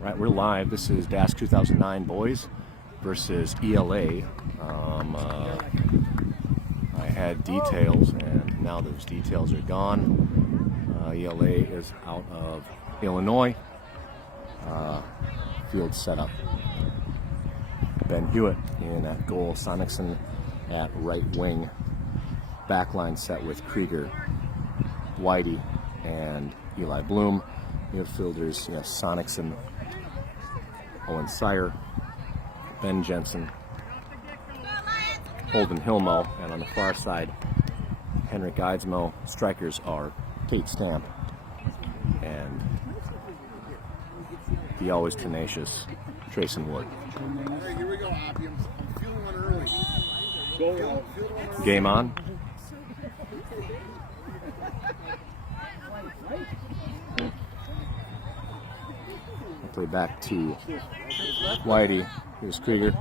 Right, we're live. This is DASC 2009 boys versus ELA. I had details, and now those details are gone. ELA is out of Illinois. Field setup. Ben Hewitt in at goal. Sonicson at right wing. Backline set with Krieger, Whitey, and Eli Bloom. Midfielders, Sonicson, Owen Sire, Ben Jensen, Holden Hilmo, and on the far side, Henrik Eidsmo. Strikers are Tate Stamp and the always tenacious Trayson Wood. Here we go, Oppie. I'm feeling one early. Game on. Play back to Whitey. Here's Krieger.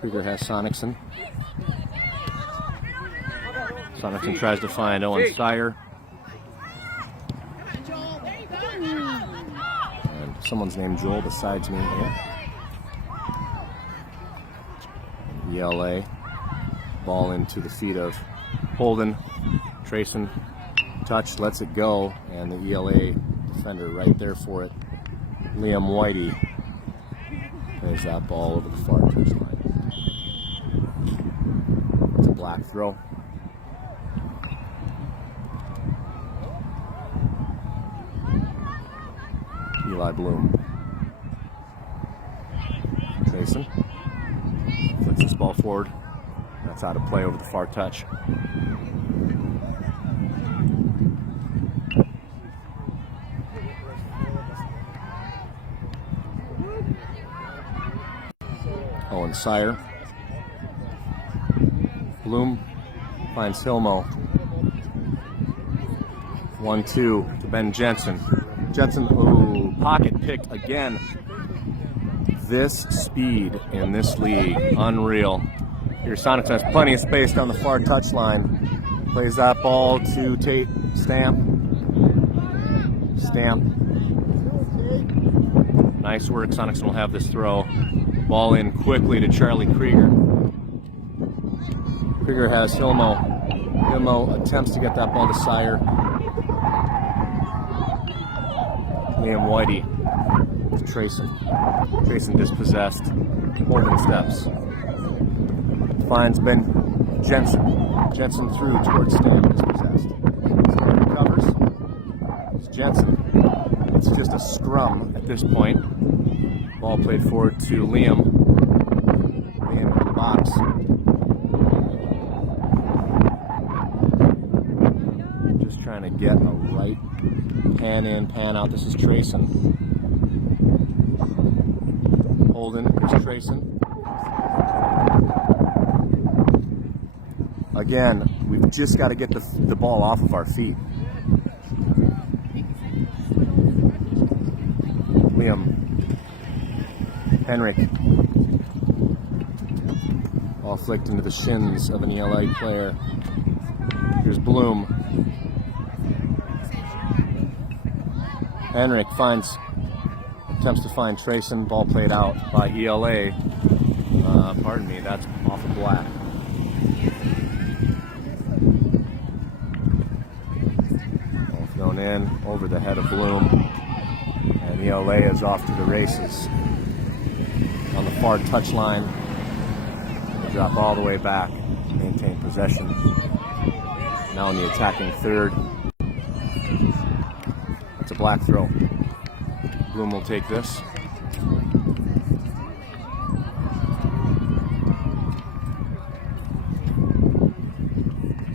Krieger has Sonicson. Sonicson tries to find Owen Sire. And someone's named Joel besides me here. ELA. Ball into the feet of Holden. Trayson. Touch, lets it go. And the ELA defender right there for it. Liam Whitey plays that ball over the far touchline. It's a black throw. Eli Bloom. Trayson flicks this ball forward. That's out of play over the far touch. Owen Sire. Bloom finds Hilmo. 1-2 to Ben Jensen. Jensen, ooh, pocket pick again. This speed in this league, unreal. Here, Sonicson has plenty of space down the far touchline. Plays that ball to Tate Stamp. Nice work. Sonicson will have this throw. Ball in quickly to Charlie Krieger. Krieger has Hilmo. Hilmo attempts to get that ball to Sire. Liam Whitey with Trayson. Trayson dispossessed. Holden steps. Finds Ben Jensen. Jensen through towards Stamp, dispossessed. Stamp recovers. It's Jensen. It's just a scrum at this point. Ball played forward to Liam. Liam in the box. Just trying to get a right pan in, pan out. This is Trayson. Holden, here's Trayson. Again, we've just got to get the ball off of our feet. Liam. Henrik. Ball flicked into the shins of an ELA player. Here's Bloom. Henrik attempts to find Trayson. Ball played out by ELA. Pardon me, that's off of black. Ball thrown in over the head of Bloom. And ELA is off to the races. On the far touchline, drop all the way back, maintain possession. Now in the attacking third. It's a black throw. Bloom will take this.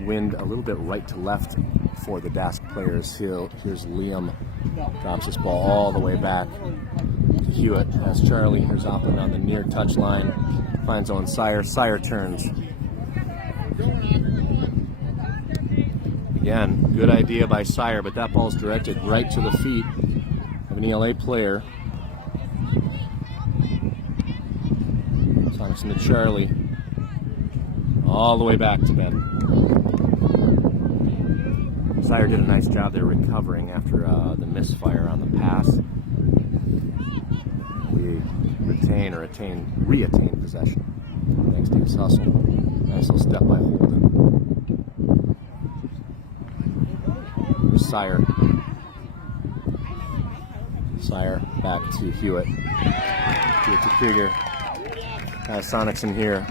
Wind a little bit right to left for the DASC players. Here's Liam. Drops this ball all the way back. Hewitt has Charlie. Here's Oppin on the near touchline. Finds Owen Sire. Sire turns. Again, good idea by Sire, but that ball's directed right to the feet of an ELA player. Sonicson to Charlie. All the way back to Ben. Sire did a nice job there recovering after the misfire on the pass. we retain possession. Thanks to his hustle. Nice little step by Holden. Sire back to Hewitt. Hewitt to Krieger. Has Sonicson here.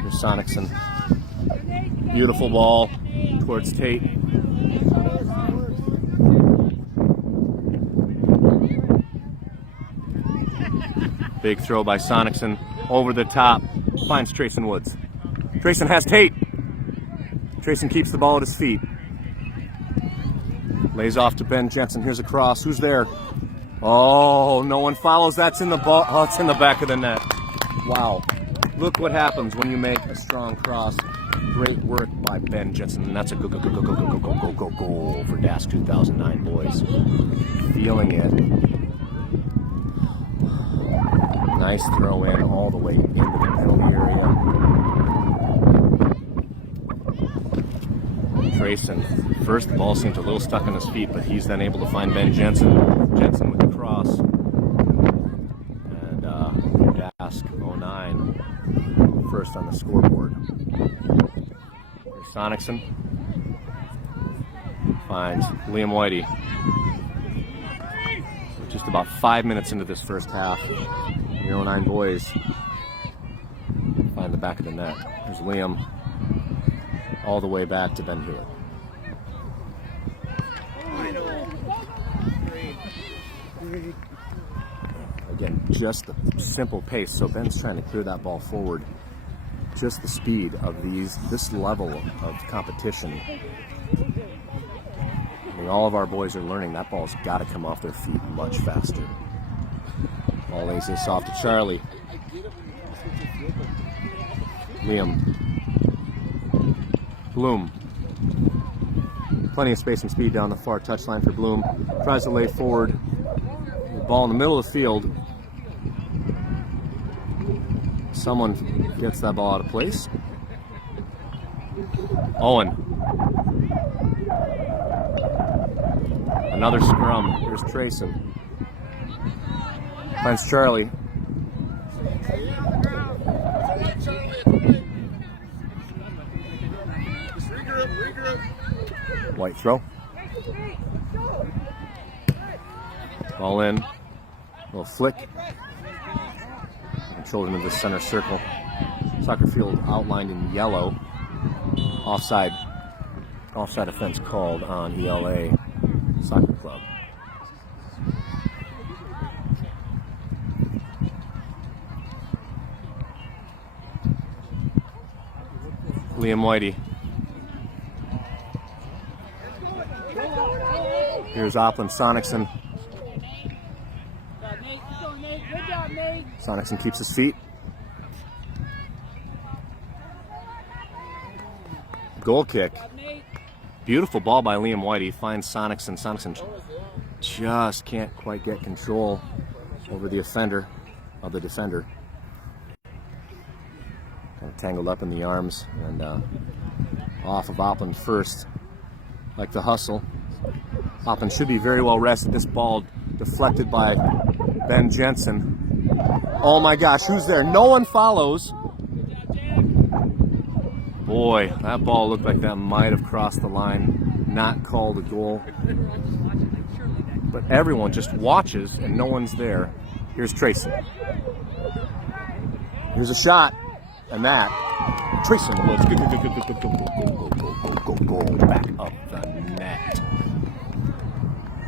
Here's Sonicson. Beautiful ball towards Tate. Big throw by Sonicson over the top. Finds Trayson Woods. Trayson has Tate. Trayson keeps the ball at his feet. Lays off to Ben Jensen. Here's a cross. Who's there? Oh, no one follows. That's in the ball. Oh, it's in the back of the net. Wow. Look what happens when you make a strong cross. Great work by Ben Jensen. And that's a go for DASC 2009, boys. Feeling it. Nice throw in all the way into the penalty area. Trayson, first the ball seemed a little stuck on his feet, but he's then able to find Ben Jensen. Jensen with the cross. And DASC 09, first on the scoreboard. Here's Sonicson. Finds Liam Whitey. Just about 5 minutes into this first half. The 09 boys find the back of the net. There's Liam all the way back to Ben Hewitt. Again, just the simple pace. So Ben's trying to clear that ball forward. Just the speed of this level of competition. I mean, all of our boys are learning that ball's got to come off their feet much faster. Ball lays this off to Charlie. Liam. Bloom. Plenty of space and speed down the far touchline for Bloom. Tries to lay forward. The ball in the middle of the field. Someone gets that ball out of place. Owen. Another scrum. Here's Trayson. Finds Charlie. White throw. Ball in. Little flick. Controlled into the center circle. Soccer field outlined in yellow. Offside offense called on ELA Soccer Club. Liam Whitey. Here's Opland Sonicson. Sonicson keeps his feet. Goal kick. Beautiful ball by Liam Whitey. Finds Sonicson. Sonicson just can't quite get control over the defender. Kind of tangled up in the arms and off of Opland first. Like the hustle. Opland should be very well rested. This ball deflected by Ben Jensen. Oh my gosh, who's there? No one follows. Boy, that ball looked like that might have crossed the line. Not called a goal. But everyone just watches and no one's there. Here's Trayson. Here's a shot. And that, Trayson was go back up the net.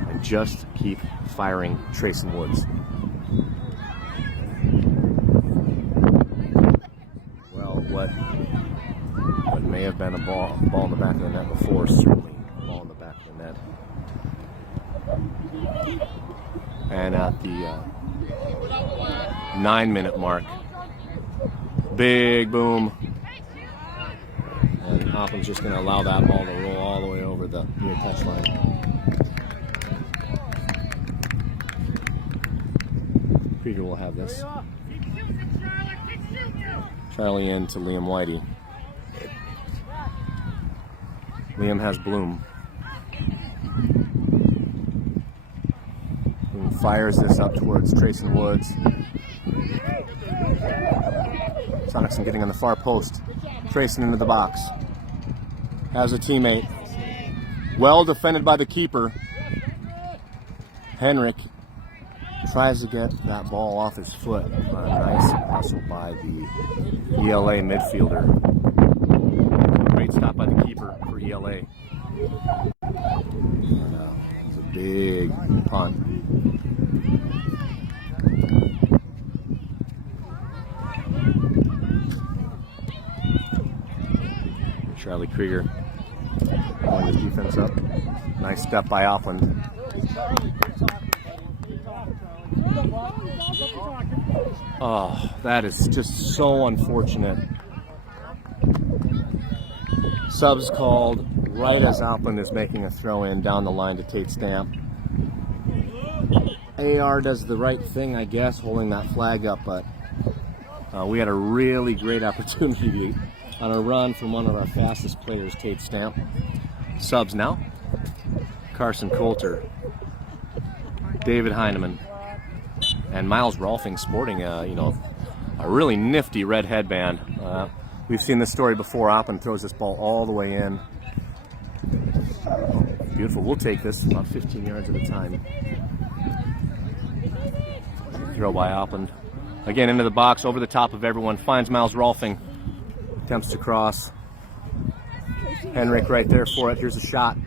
And just keep firing Trayson Woods. Well, what may have been a ball in the back of the net before, certainly a ball in the back of the net. And at the 9-minute mark, big boom. And Opland's just going to allow that ball to roll all the way over the near touchline. Krieger will have this. Charlie in to Liam Whitey. Liam has Bloom. Fires this up towards Trayson Woods. Sonicson getting on the far post. Trayson into the box. Has a teammate. Well defended by the keeper. Henrik tries to get that ball off his foot. A nice hustle by the ELA midfielder. Great stop by the keeper for ELA. It's a big punt. Charlie Krieger pulling his defense up. Nice step by Opland. Oh, that is just so unfortunate. Subs called right as Opland is making a throw in down the line to Tate Stamp. AR does the right thing, I guess, holding that flag up, but we had a really great opportunity on a run from one of our fastest players, Tate Stamp. Subs now. Carson Coulter, David Heineman, and Miles Rolfing sporting a really nifty red headband. We've seen this story before. Oppen throws this ball all the way in. Beautiful. We'll take this about 15 yards at a time. Throw by Oppen. Again into the box, over the top of everyone. Finds Miles Rolfing. Attempts to cross. Henrik right there for it. Here's a shot.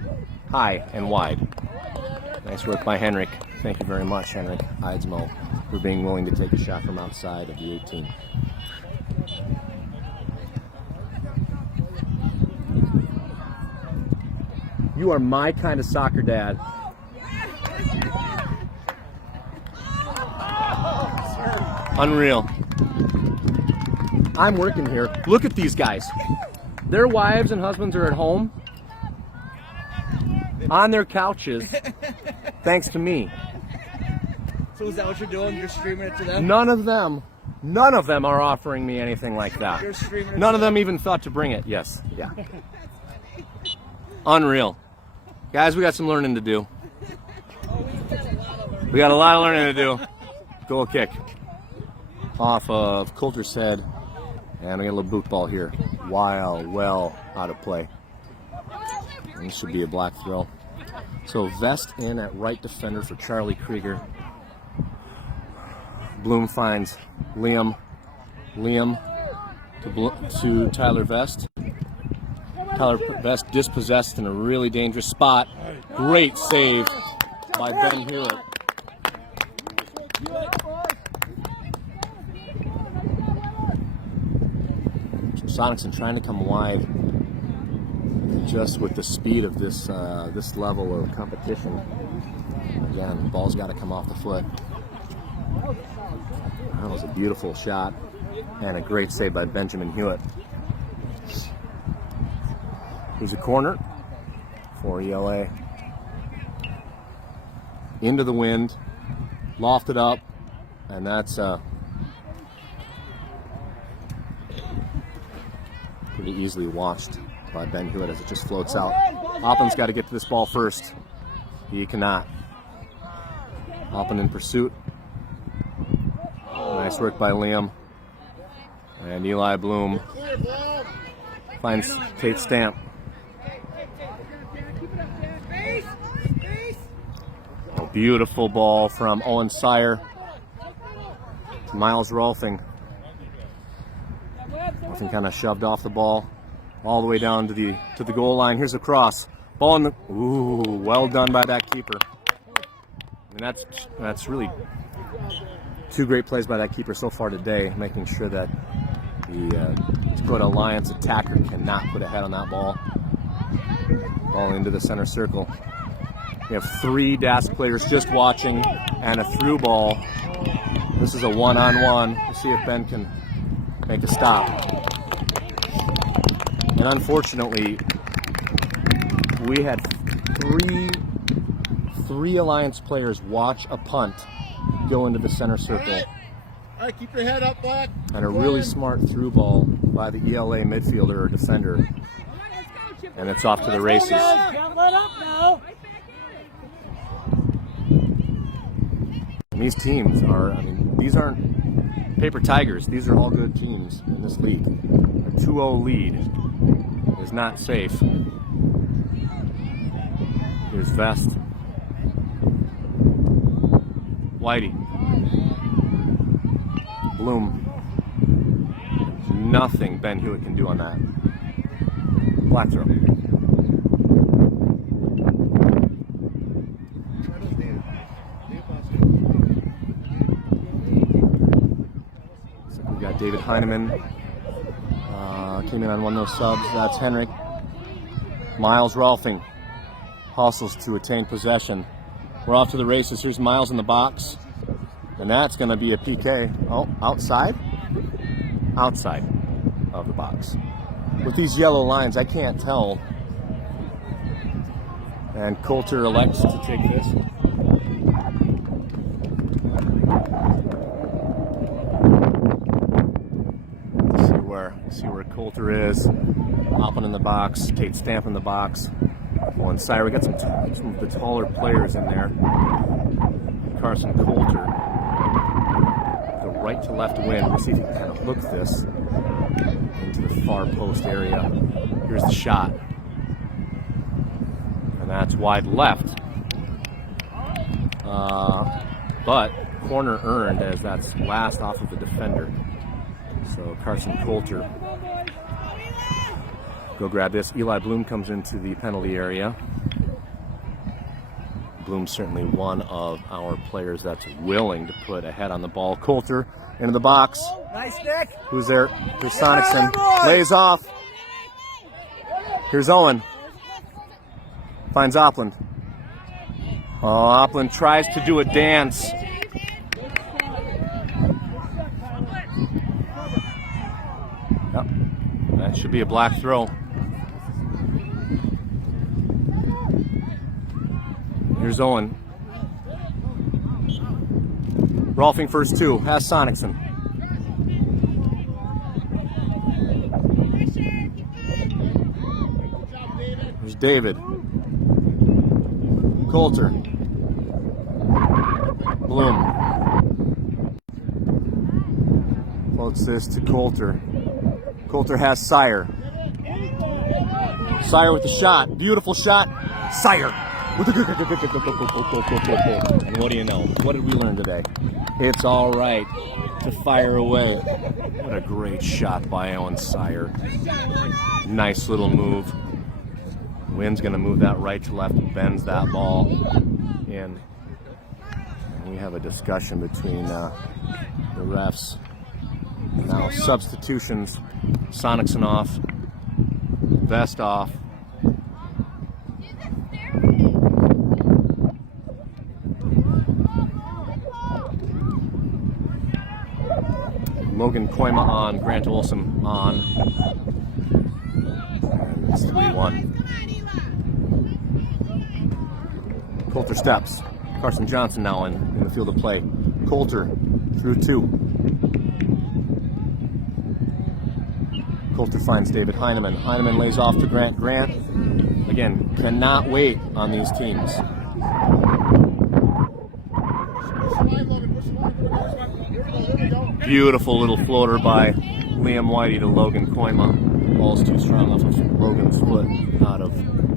High and wide. Nice work by Henrik. Thank you very much, Henrik Eidsmo, for being willing to take a shot from outside of the 18. You are my kind of soccer dad. Unreal. I'm working here. Look at these guys. Their wives and husbands are at home on their couches thanks to me. So is that what you're doing? You're streaming it to them? None of them are offering me anything like that. You're streaming it None to of them even thought to bring it. Yes. Yeah. Unreal. Guys, we got some learning to do. We got a lot of learning to do. Goal kick off of Coulter's head. And we got a little boot ball here. Well out of play. And this should be a black throw. So Vest in at right defender for Charlie Krieger. Bloom finds Liam. Liam to Tyler Vest. Tyler Vest dispossessed in a really dangerous spot. Great save by Ben Hewitt. Sonicson trying to come wide, just with the speed of this this level of competition. Again, the ball's got to come off the foot. That was a beautiful shot and a great save by Benjamin Hewitt. Here's a corner for ELA. Into the wind, lofted up, and that's pretty easily watched by Ben Hewitt as it just floats out. Oppen's got to get to this ball first. He cannot. Oppen in pursuit. Nice work by Liam. And Eli Bloom finds Tate Stamp. A beautiful ball from Owen Sire to Miles Rolfing. Rolfing kind of shoved off the ball all the way down to the goal line. Here's a cross. Ball in the well done by that keeper. And that's really two great plays by that keeper so far today, making sure that the Dakota Alliance attacker cannot put a head on that ball. Ball into the center circle. We have 3 DASC players just watching and a through ball. This is a one-on-one. We'll see if Ben can make a stop. And unfortunately, we had three Alliance players watch a punt go into the center circle. All right, keep your head up, Black. And a really smart through ball by the ELA midfielder or defender. And it's off to the races. Can't let up now. And these teams are, I mean, these aren't paper tigers. These are all good teams in this league. A 2-0 lead is not safe. Here's Vest. Whitey. Bloom. Nothing Ben Hewitt can do on that. Black throw. So we got David Heineman. Came in on one of those subs. That's Henrik. Miles Rolfing hustles to attain possession. We're off to the races. Here's Miles in the box. And that's going to be a PK. Oh, outside? Outside of the box. With these yellow lines, I can't tell. And Coulter elects to take this. See where Coulter is. Hopping in the box. Kate Stamp in the box. One side. We got some of the taller players in there. Carson Coulter. The right to left win. We'll see if he can kind of hook this into the far post area. Here's the shot. And that's wide left. But corner earned as that's last off of the defender. So Carson Coulter. Go grab this. Eli Bloom comes into the penalty area. Bloom's certainly one of our players that's willing to put a head on the ball. Coulter into the box. Nice, Nick. Who's there? Here's Sonicson. Lays off. Here's Owen. Finds Opland. Oh, Opland tries to do a dance. Yep. That should be a black throw. Here's Owen. Rolfing first two. Has Sonicson. Here's David. Coulter. Bloom. Floats this to Coulter. Coulter has Sire. Sire with the shot. Beautiful shot. Sire. And what do you know? What did we learn today? It's all right to fire away. What a great shot by Owen Sire. Nice little move. Wynn's going to move that right to left and bends that ball in. And we have a discussion between the refs. Now substitutions. Sonicson off. Vest off. Logan Koima on, Grant Olson on. And it's 3-1. Coulter steps. Carson Johnson now in the field of play. Coulter through two. Coulter finds David Heineman. Heineman lays off to Grant. Grant, again, cannot wait on these teams. Beautiful little floater by Liam Whitey to Logan Koima. Ball's too strong off of Logan's foot, out of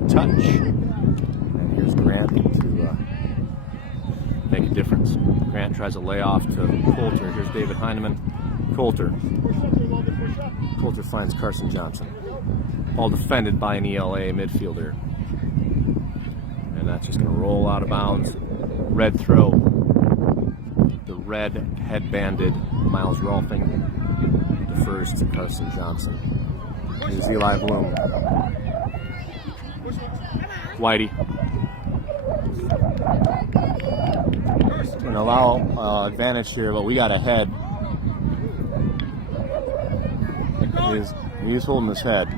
touch. And here's Grant to make a difference. Grant tries a layoff to Coulter. Here's David Heineman. Coulter. Coulter finds Carson Johnson. Ball defended by an ELA midfielder. And that's just going to roll out of bounds. Red throw. The red headbanded Miles Rolfing defers to Carson Johnson. Here's Eli Bloom. Whitey. Going to allow advantage here, but we got a head. He's holding his head.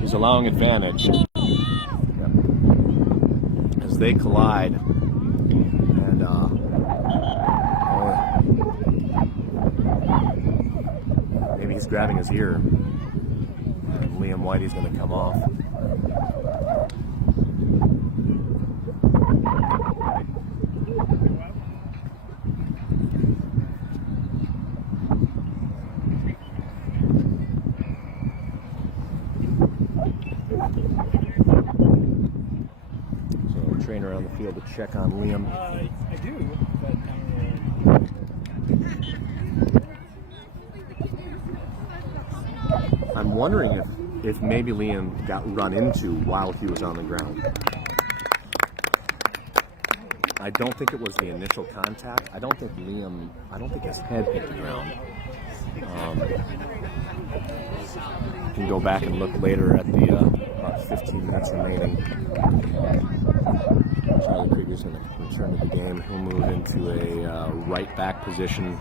He's allowing advantage. Yep. As they collide. And maybe he's grabbing his ear. And Liam Whitey's going to come off. Sire on the field to check on Liam. I do, but I'm wondering if maybe Liam got run into while he was on the ground. I don't think it was the initial contact. I don't think his head hit the ground. You can go back and look later at the about 15 minutes remaining. Charlie Krieger's going to return to the game. He'll move into a right back position.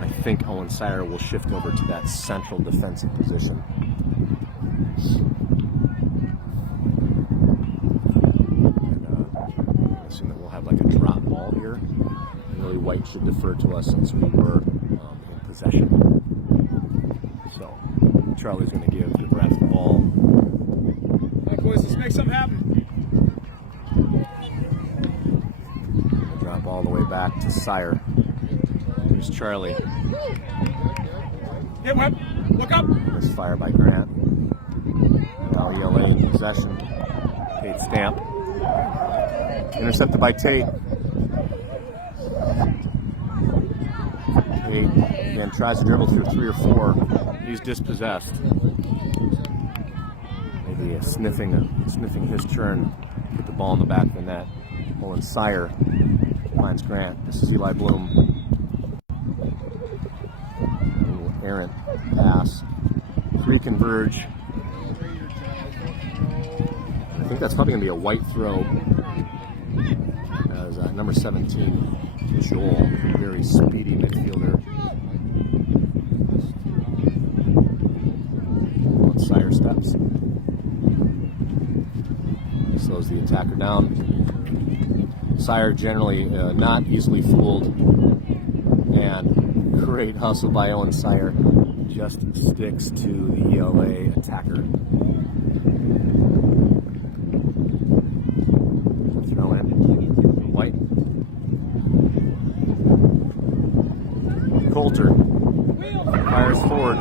I think Owen Sire will shift over to that central defensive position. I assume that we'll have like a drop ball here. And really White should defer to us since we were in possession. So Charlie's going to give the ref the ball. all right, boys, let's make something happen. Drop all the way back to Sire. Here's Charlie. Hit him up. Look up. Misfire by Grant. Now ELA in possession. Tate Stamp. Intercepted by Tate. Tate again tries to dribble through 3 or 4. He's dispossessed. Maybe sniffing his turn. Put the ball in the back of the net. Owen Sire finds Grant. This is Eli Bloom. Errant pass. 3 converge. I think that's probably going to be a White throw. As number 17, Joel, very speedy midfielder. Sire steps. Slows the attacker down. Sire generally not easily fooled. And great hustle by Owen Sire. Just sticks to the ELA attacker. Throw in. White. Coulter. Fires forward.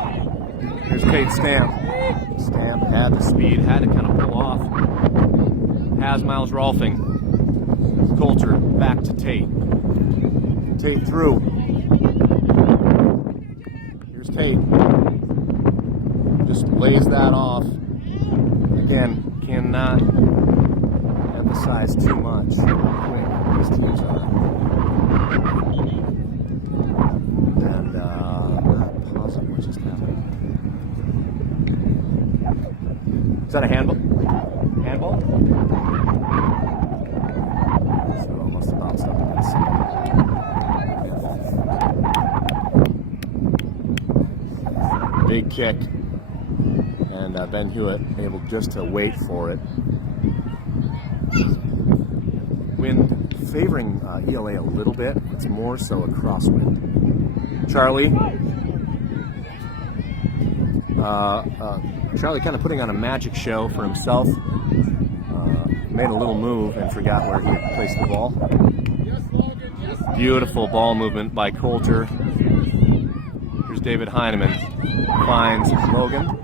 Here's Tate Stamp. Stamp had the speed, had to kind of pull off. Has Miles Rolfing. Coulter back to Tate. Tate through. Here's Tate. Just lays that off. Again, cannot emphasize too much how quick these teams are. And not positive what just happened. Is that a handball? Handball? So it almost bounced up against something. Big kick. And Ben Hewitt able just to wait for it. Wind favoring ELA a little bit. It's more so a crosswind. Charlie. Charlie kind of putting on a magic show for himself. Made a little move and forgot where he had placed the ball. Beautiful ball movement by Coulter. Here's David Heineman. Finds Logan.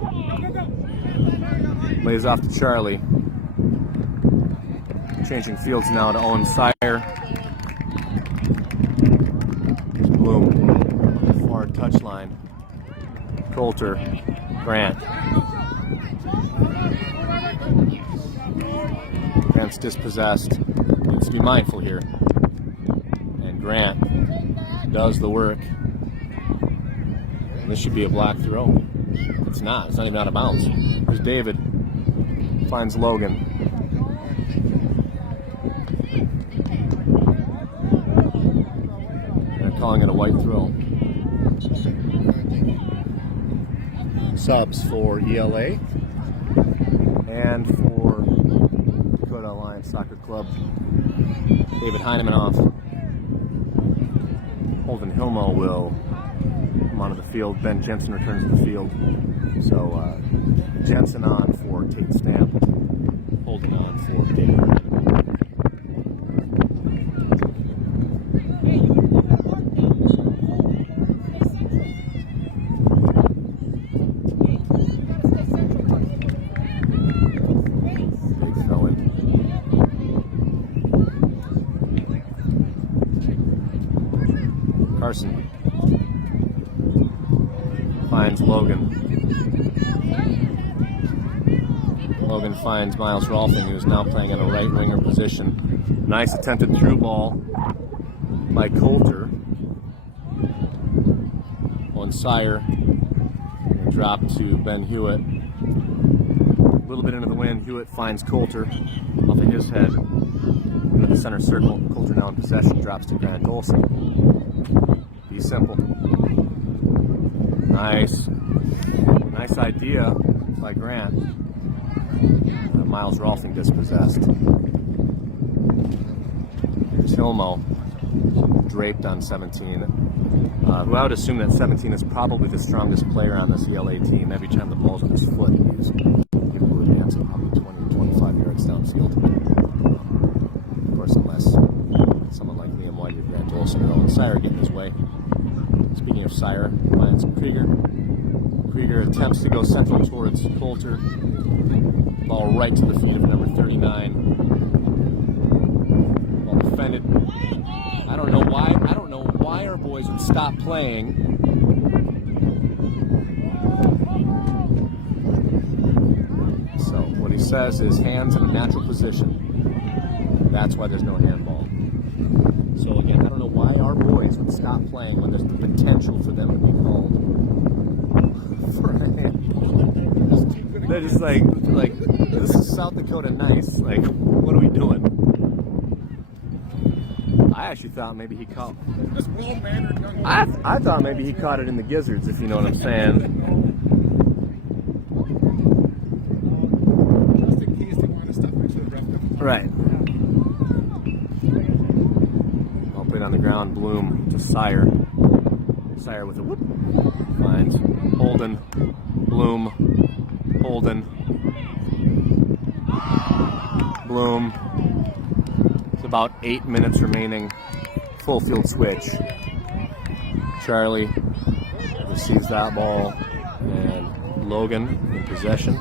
Lays off to Charlie. Changing fields now to Owen Sire. Here's Bloom. Far touchline. Coulter. Grant. Grant's dispossessed. Needs to be mindful here. And Grant does the work. And this should be a block throw. It's not. It's not even out of bounds. Here's David. Finds Logan. They're calling it a White throw. Subs for ELA and for Dakota Alliance Soccer Club. David Heineman off. Holden Hilmo will come onto the field. Ben Jensen returns to the field. So Jensen on for Tate Stamp. Holden on for David. Carson finds Logan. Logan finds Miles Rolfing, who's now playing in a right winger position. Nice attempted through ball by Coulter on Sire. And drop to Ben Hewitt. A little bit into the wind, Hewitt finds Coulter off of his head. Into the center circle. Coulter now in possession, drops to Rantoul. Be simple. Nice idea by Grant. Miles Rolfing dispossessed. Here's Hilmo, draped on 17. Who I would assume that 17 is probably the strongest player on this ELA team. Every time the ball's on his foot, he's people who advance it probably 20 or 25 yards downfield. Of course, unless someone like Liam White or Grant Olson or Owen Sire get in his way. Speaking of Sire, finds Krieger. Krieger attempts to go central towards Coulter. Ball right to the feet of number 39. Ball defended. I don't know why our boys would stop playing. So what he says is hands in a natural position. That's why there's no handball. So again, I don't know why our boys would stop playing when there's the potential for them to be called for a hand. They're just like this is South Dakota nice. Like, what are we doing? I actually thought maybe he caught. I thought maybe he caught it in the gizzards, if you know what I'm saying. Just in case they want to stop, I should have dropped them. Right. Ball played on the ground. Bloom to Sire. Sire with a whoop. Finds Holden. Bloom. Holden. Bloom. It's about 8 minutes remaining. Full field switch. Charlie receives that ball, and Logan in possession.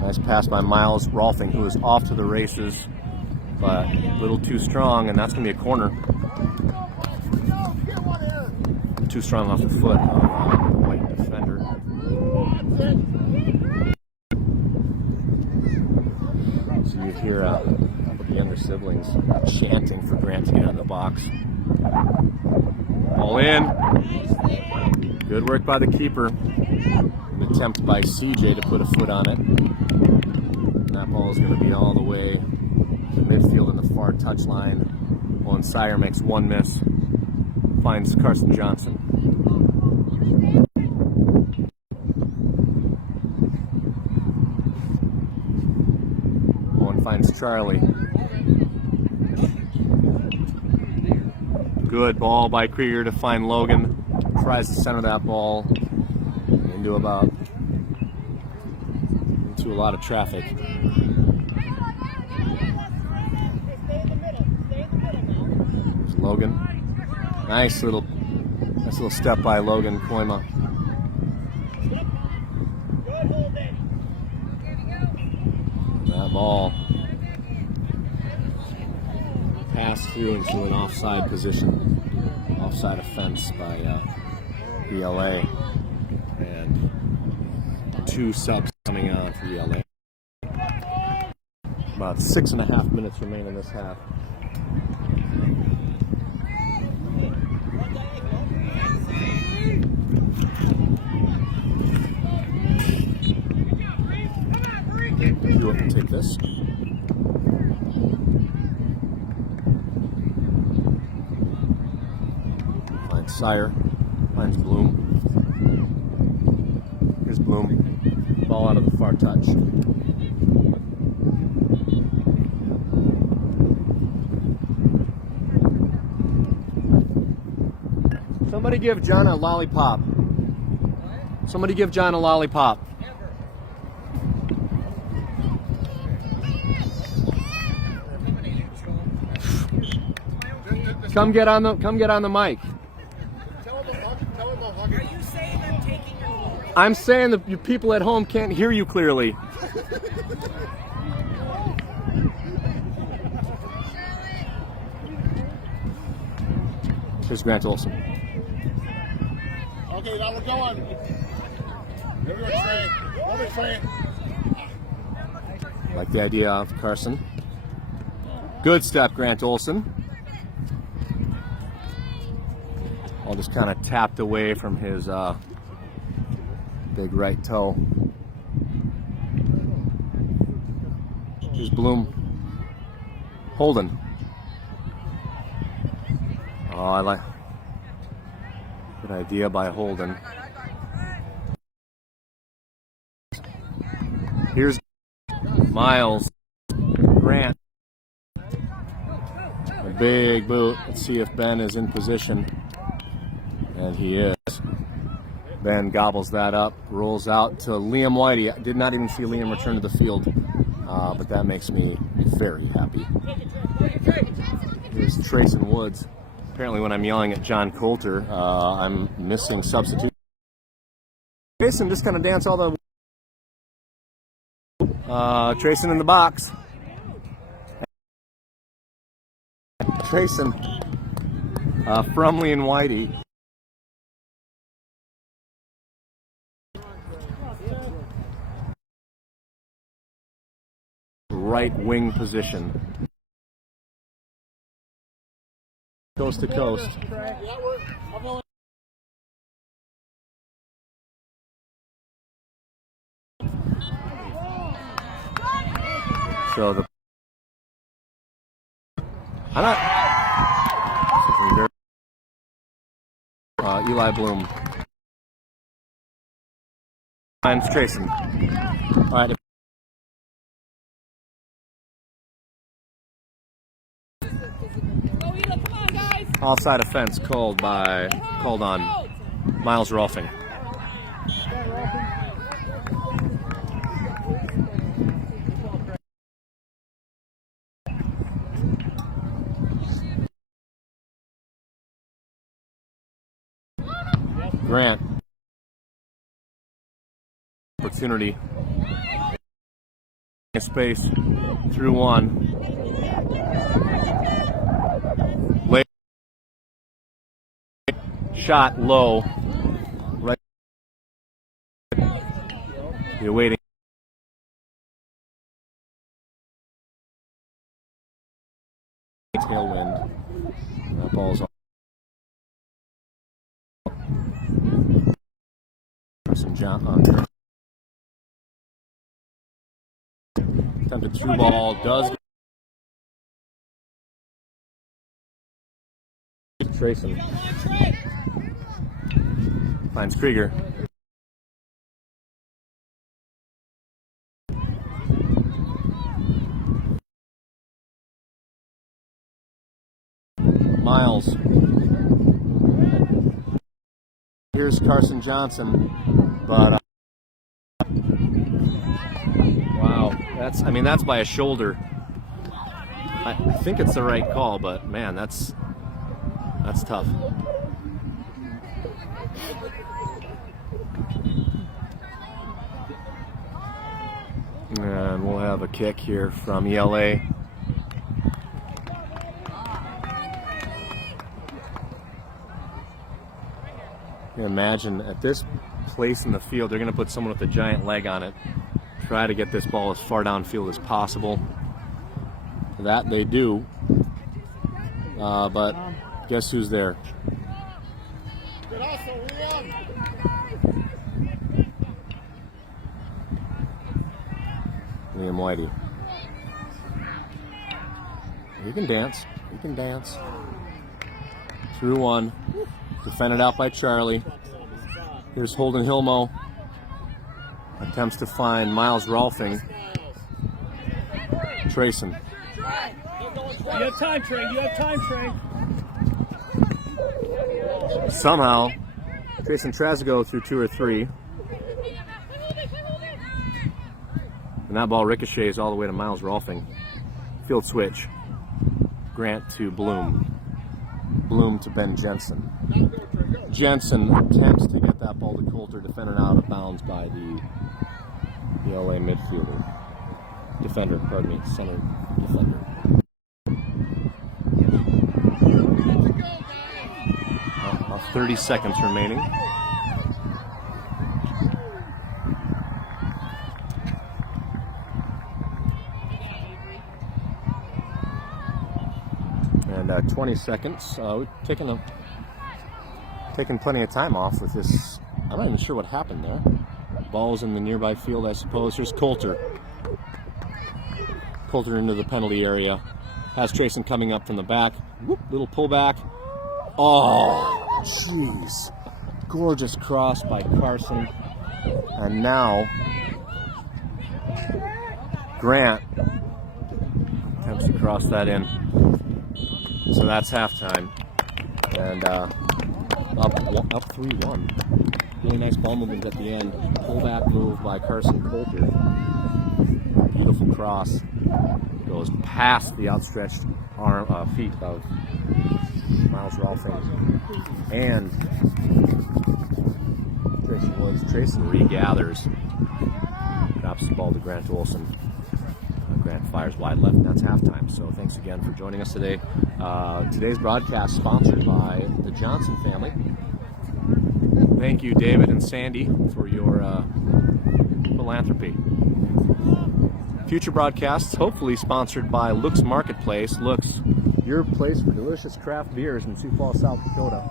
Nice pass by Miles Rolfing, who is off to the races, but a little too strong, and that's going to be a corner. Too strong off the foot of the white defender. So you hear the younger siblings chanting for Grant to get out of the box. All in. Good work by the keeper. An attempt by CJ to put a foot on it. And that ball is going to be all the way to midfield in the far touchline. Owen Sire makes one miss. Finds Carson Johnson. Owen finds Charlie. Good ball by Krieger to find Logan. Tries to center that ball into a lot of traffic. There's Logan. Nice little step by Logan Koima. That ball passed through into an offside position, offside offense by ELA, and 2 subs coming on for ELA. About 6.5 minutes remain in this half. Hewitt will take this. Finds Sire. Finds Bloom. Here's Bloom. Ball out of the far touch. Somebody give John a lollipop. Somebody give John a lollipop. Come get on the mic. Tell him about hugging. Are you saying I'm taking your glory? I'm saying that you people at home can't hear you clearly. Here's Grant Olson. Okay, now we're going. Here we go, Trey. Love it, Trey. Like the idea of Carson. Good step, Grant Olson. All just kind of tapped away from his big right toe. Here's Bloom. Holden. Oh, I like. Good idea by Holden. Here's Miles. Grant. A big boot. Let's see if Ben is in position. And he is. Ben gobbles that up, rolls out to Liam Whitey. I did not even see Liam return to the field, but that makes me very happy. Here's Trayson Woods. Apparently when I'm yelling at John Coulter, I'm missing substitute. Trayson just kind of dance all the... Trayson in the box. Trayson from Liam Whitey. Right wing position. Coast to coast. So the Eli Bloom finds Trayson. All right. Offside offense called on Miles Rolfing. Grant. Opportunity. Space through one. Late shot low. Right. You're waiting. Tailwind. That ball's off. Attempted through ball does. Trayson finds Krieger. Miles. Here's Carson Johnson, but wow, that's by a shoulder. I think it's the right call, but man, that's tough. And we'll have a kick here from ELA. You imagine at this place in the field, they're going to put someone with a giant leg on it, try to get this ball as far downfield as possible. That they do, but guess who's there? Liam Whitey. He can dance. He can dance. Through one. Defended out by Charlie. Here's Holden Hilmo. Attempts to find Miles Rolfing. Trayson. You have time, Trey. You have time, Trey. Somehow, Trayson tries to go through two or three. And that ball ricochets all the way to Miles Rolfing. Field switch. Grant to Bloom. Bloom to Ben Jensen. Jensen attempts to get that ball to Coulter, defended out of bounds by the ELA midfielder. Defender, pardon me, center defender. 30 seconds remaining. And 20 seconds. We've taken plenty of time off with this. I'm not even sure what happened there. Ball's in the nearby field, I suppose. Here's Coulter. Coulter into the penalty area. Has Trayson coming up from the back. Whoop, little pullback. Oh, jeez. Gorgeous cross by Carson. And now Grant attempts to cross that in. So that's halftime. And up 3-1. Really nice ball movement at the end. Pullback move by Carson Coulter. Beautiful cross. Goes past the outstretched feet of Miles Rolfing and Trayson Woods. Trayson regathers. Drops the ball to Grant Olson. Grant fires wide left, and that's halftime. So thanks again for joining us today. Today's broadcast sponsored by the Johnson family. Thank you, David and Sandy, for your philanthropy. Future broadcasts, hopefully sponsored by Look's Marketplace. Look's, your place for delicious craft beers in Sioux Falls, South Dakota.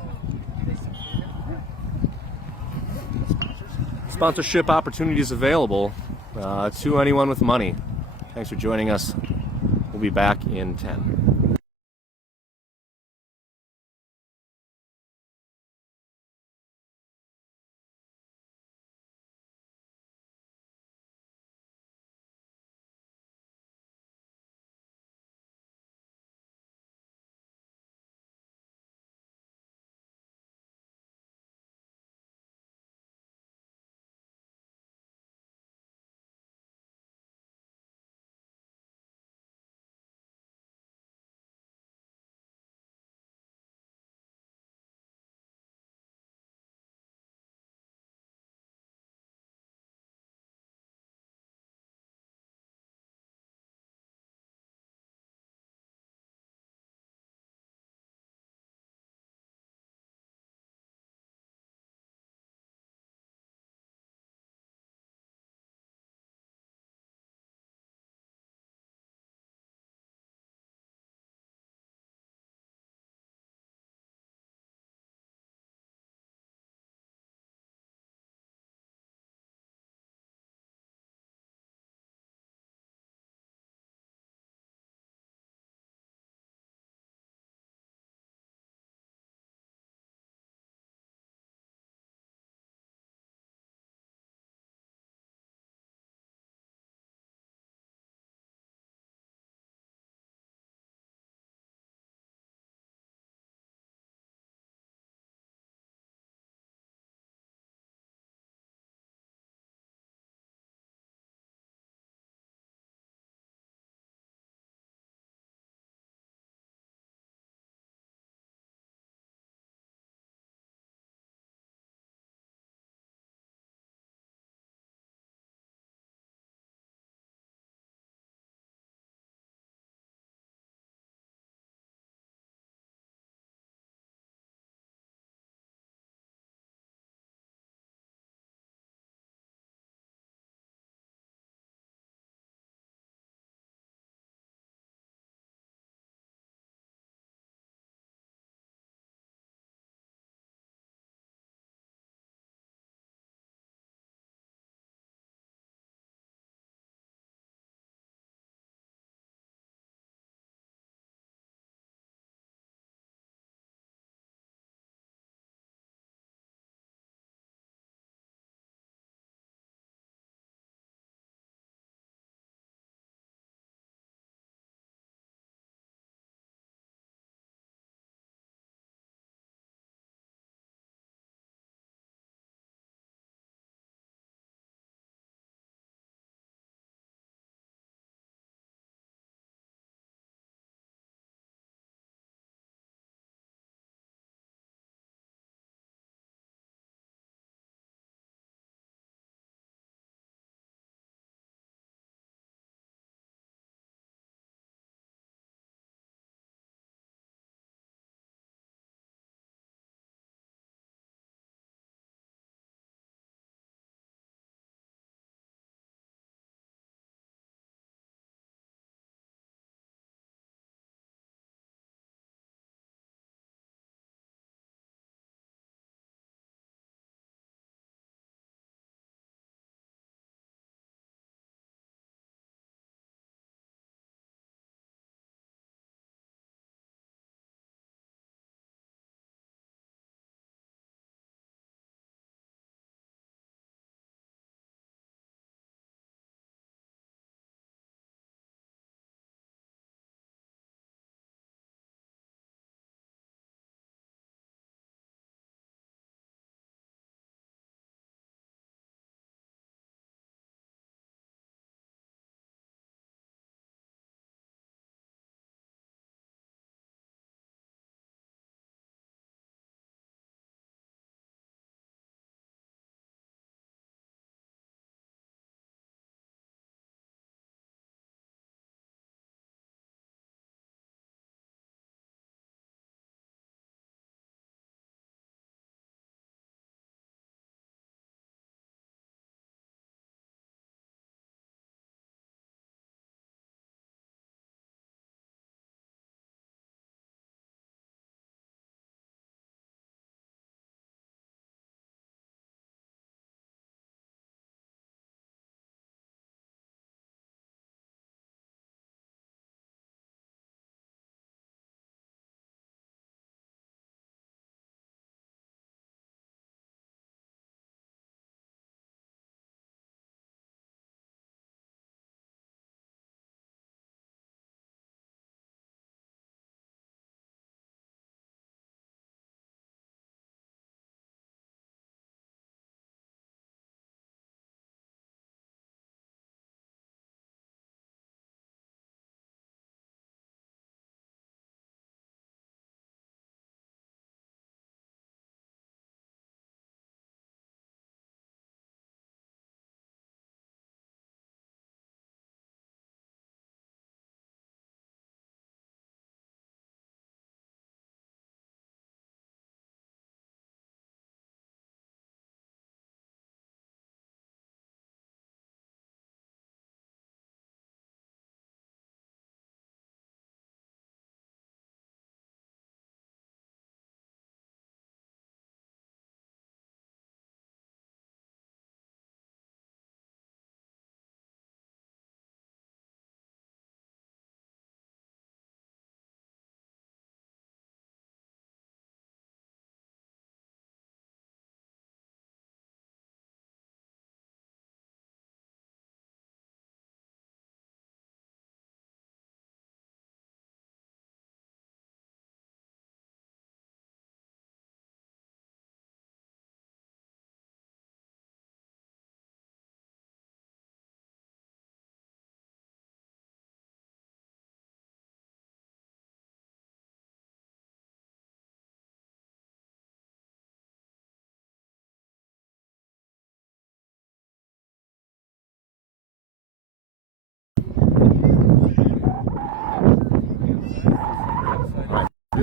Sponsorship opportunities available to anyone with money. Thanks for joining us. We'll be back in 10.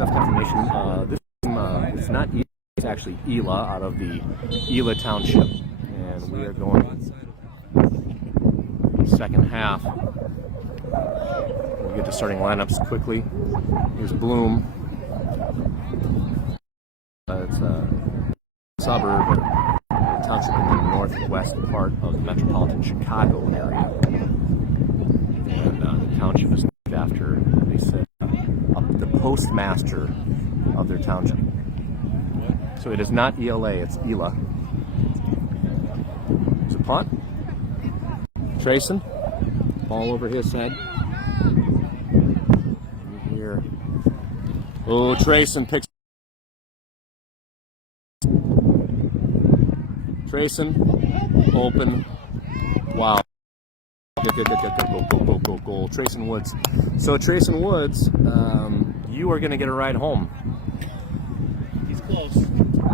do have confirmation. This team, it's not ELA, it's actually ELA out of the ELA Township. And we are going second half. We'll get to starting lineups quickly. Here's Bloom. It's a suburb, a township in the northwest part of the metropolitan Chicago area. And the township is named after, they said, the postmaster of their township. So it is not ELA, it's ELA. It's a punt. Trayson, ball over his head. Here. Oh, Trayson picks. Trayson, open. Wow. Goal. Trayson Woods. So Trayson Woods, you are going to get a ride home. He's close.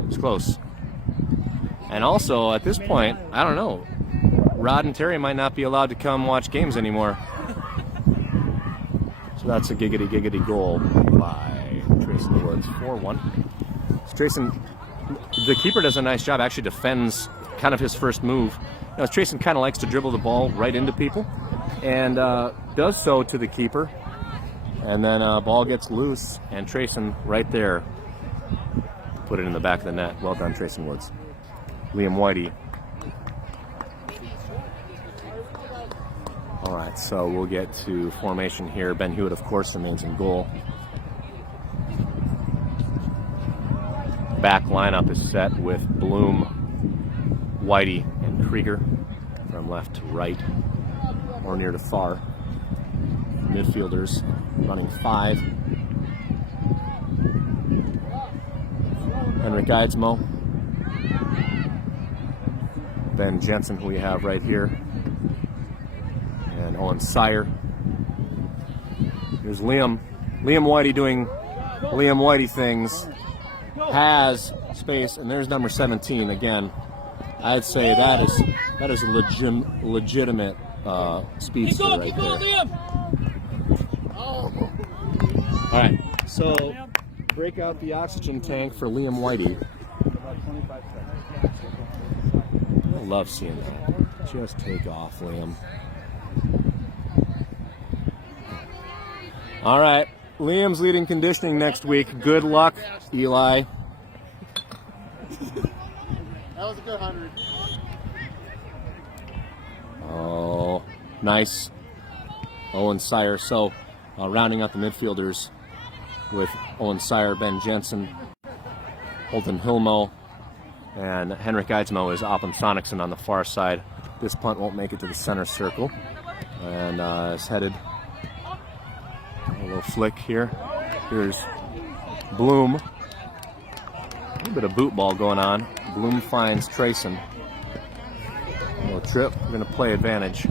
He's close. And also, at this point, I don't know, Rod and Terry might not be allowed to come watch games anymore. So that's a giggity goal by Trayson Woods, 4-1. So Trayson, the keeper does a nice job, actually defends kind of his first move. Now, Trayson kind of likes to dribble the ball right into people, and does so to the keeper. And then ball gets loose, and Trayson right there put it in the back of the net. Well done, Trayson Woods. Liam Whitey. All right, so we'll get to formation here. Ben Hewitt, of course, remains in goal. Back lineup is set with Bloom, Whitey, and Krieger from left to right, or near to far. Midfielders running 5. Henrik Eidsmo, Ben Jensen, who we have right here, and Owen Sire. Here's Liam Whitey doing Liam Whitey things. Has space, and there's number 17 again. I'd say that is a legitimate speedster right there. All right, so break out the oxygen tank for Liam Whitey. I love seeing that. Just take off, Liam. All right, Liam's leading conditioning next week. Good luck, Eli. That was a good 100. Oh, nice. Owen Sire. So, rounding out the midfielders with Owen Sire, Ben Jensen, Holden Hilmo, and Henrik Eidsmo is Oppen Sonicson on the far side. This punt won't make it to the center circle, and is headed a little flick here. Here's Bloom. A little bit of boot ball going on. Bloom finds Trayson. A little trip. We're going to play advantage.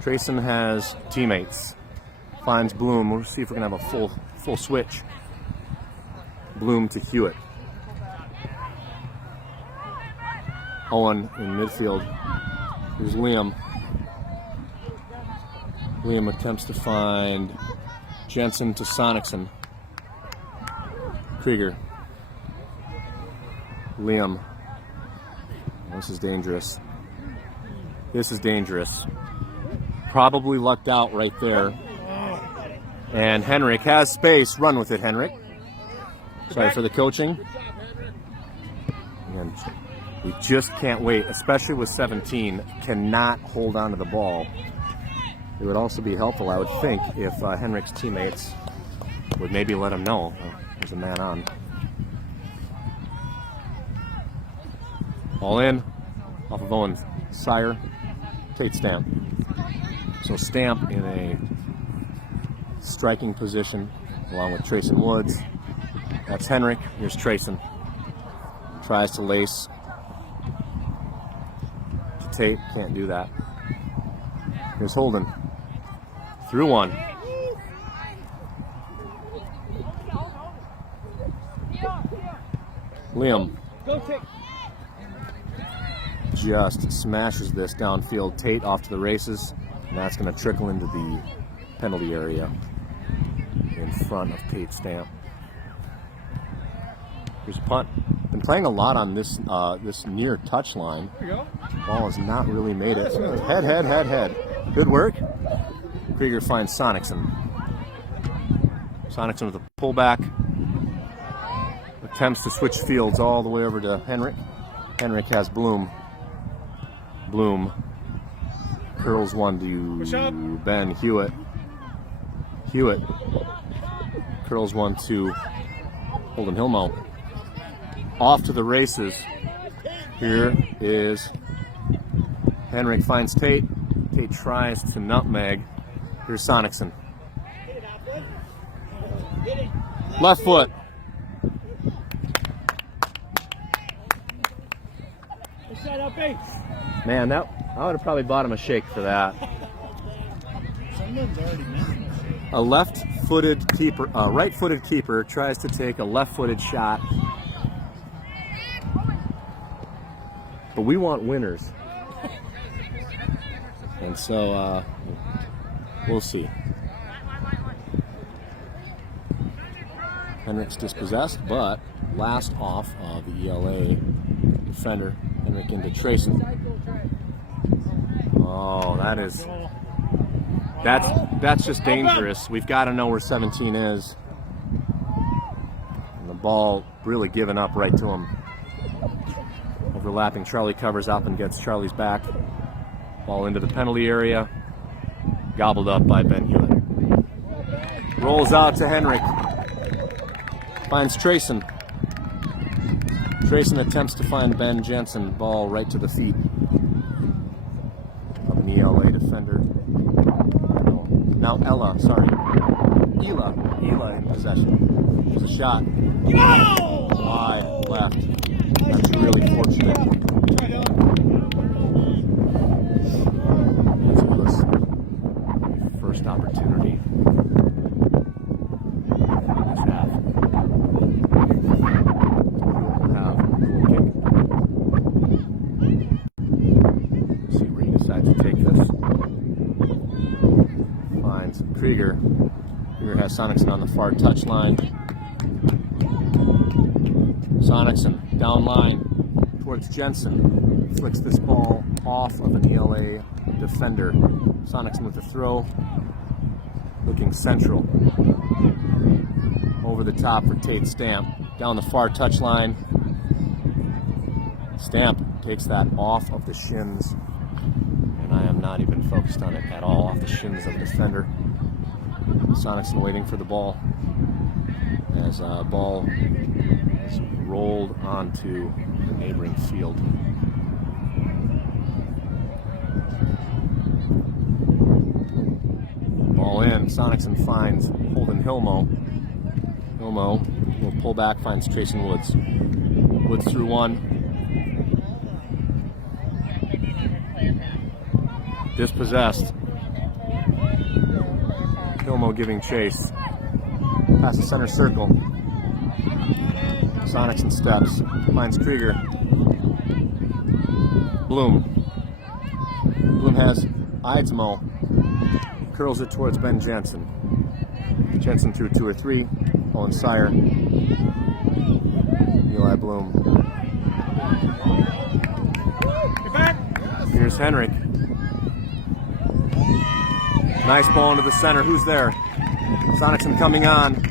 Trayson has teammates. Finds Bloom. We'll see if we're going to have a full switch. Bloom to Hewitt. Owen in midfield. Here's Liam. Liam attempts to find Jensen to Sonicson. Krieger. Liam. This is dangerous. This is dangerous. Probably lucked out right there. And Henrik has space. Run with it, Henrik. Sorry for the coaching. And we just can't wait, especially with 17. Cannot hold on to the ball. It would also be helpful, I would think, if Henrik's teammates would maybe let him know. There's a man on. All in, off of Owen Sire, Tate Stamp. So Stamp in a striking position along with Trayson Woods. That's Henrik. Here's Trayson. Tries to lace to Tate. Can't do that. Here's Holden. Through one. Liam. Just smashes this downfield. Tate off to the races, and that's going to trickle into the penalty area in front of Tate Stamp. Here's a punt. Been playing a lot on this this near touch line. There you go. Ball has not really made it. Head. Good work. Krieger finds Sonicson. Sonicson with a pullback. Attempts to switch fields all the way over to Henrik. Henrik has Bloom. Bloom curls one to Ben Hewitt. Hewitt curls one to Holden Hilmo. Off to the races. Here is Henrik finds Tate. Tate tries to nutmeg. Here's Sonicson. Left foot. Man, I would have probably bought him a shake for that. A left-footed keeper, right-footed keeper tries to take a left-footed shot. But we want winners. And so, we'll see. Henrik's dispossessed, but last off of the ELA defender. Henrik into Trayson. Oh, that's just dangerous. We've got to know where 17 is. And the ball really giving up right to him. Overlapping, Charlie covers up and gets Charlie's back. Ball into the penalty area. Gobbled up by Ben Hewitt. Rolls out to Henrik. Finds Trayson. Trayson attempts to find Ben Jensen. Ball right to the feet of an ELA defender. Now ELA in possession. There's a shot. Wide left. That's really fortunate. Eela's first opportunity. Krieger has Sonicson on the far touch line. Sonicson down line towards Jensen. Flicks this ball off of an ELA defender. Sonicson with the throw. Looking central. Over the top for Tate Stamp. Down the far touch line. Stamp takes that off of the shins. And I am not even focused on it at all. Off the shins of the defender. Sonicson waiting for the ball as ball is rolled onto the neighboring field. Ball in. Sonicson finds Holden Hilmo. Hilmo will pull back, finds Trayson Woods. Woods through one. Dispossessed. Hilmo giving chase. Past the center circle. Sonicson steps. Finds Krieger. Bloom. Bloom has Eidsmo. Curls it towards Ben Jensen. Jensen through 2 or 3. Owen Sire. Eli Bloom. Here's Henrik. Nice ball into the center. Who's there? Sonicson coming on.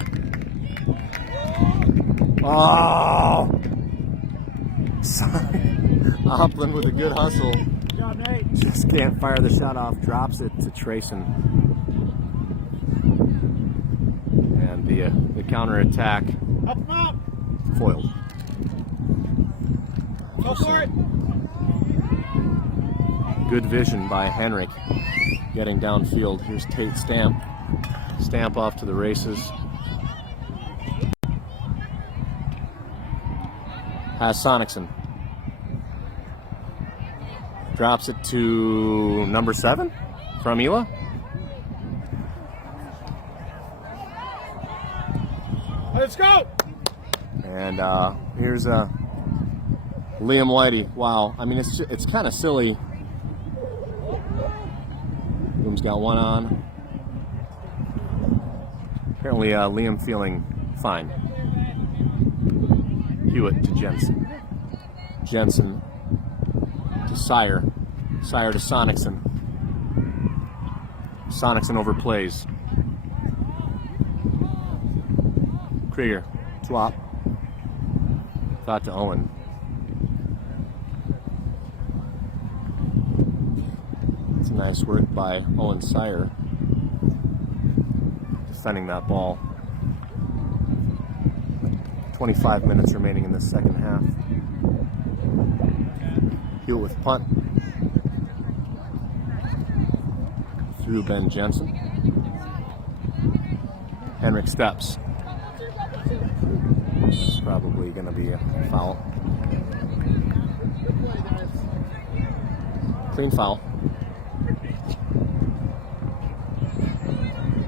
Oh! Opplin with a good hustle. Just can't fire the shot off. Drops it to Trayson. And the counter attack foiled. Go for it. Good vision by Henrik. Getting downfield. Here's Tate Stamp. Stamp off to the races. Has Sonicson. Drops it to number 7 from ELA. Let's go. And here's Liam Whitey. Wow. I mean, it's kind of silly. Liam's got one on. Apparently, Liam feeling fine. Hewitt to Jensen. Jensen to Sire. Sire to Sonicson. Sonicson overplays. Krieger. Swap. Thought to Owen. It's nice work by Owen Sire defending that ball. 25 minutes remaining in the second half. Hewitt with punt. Through Ben Jensen. Henrik steps. It's probably going to be a foul. Clean foul.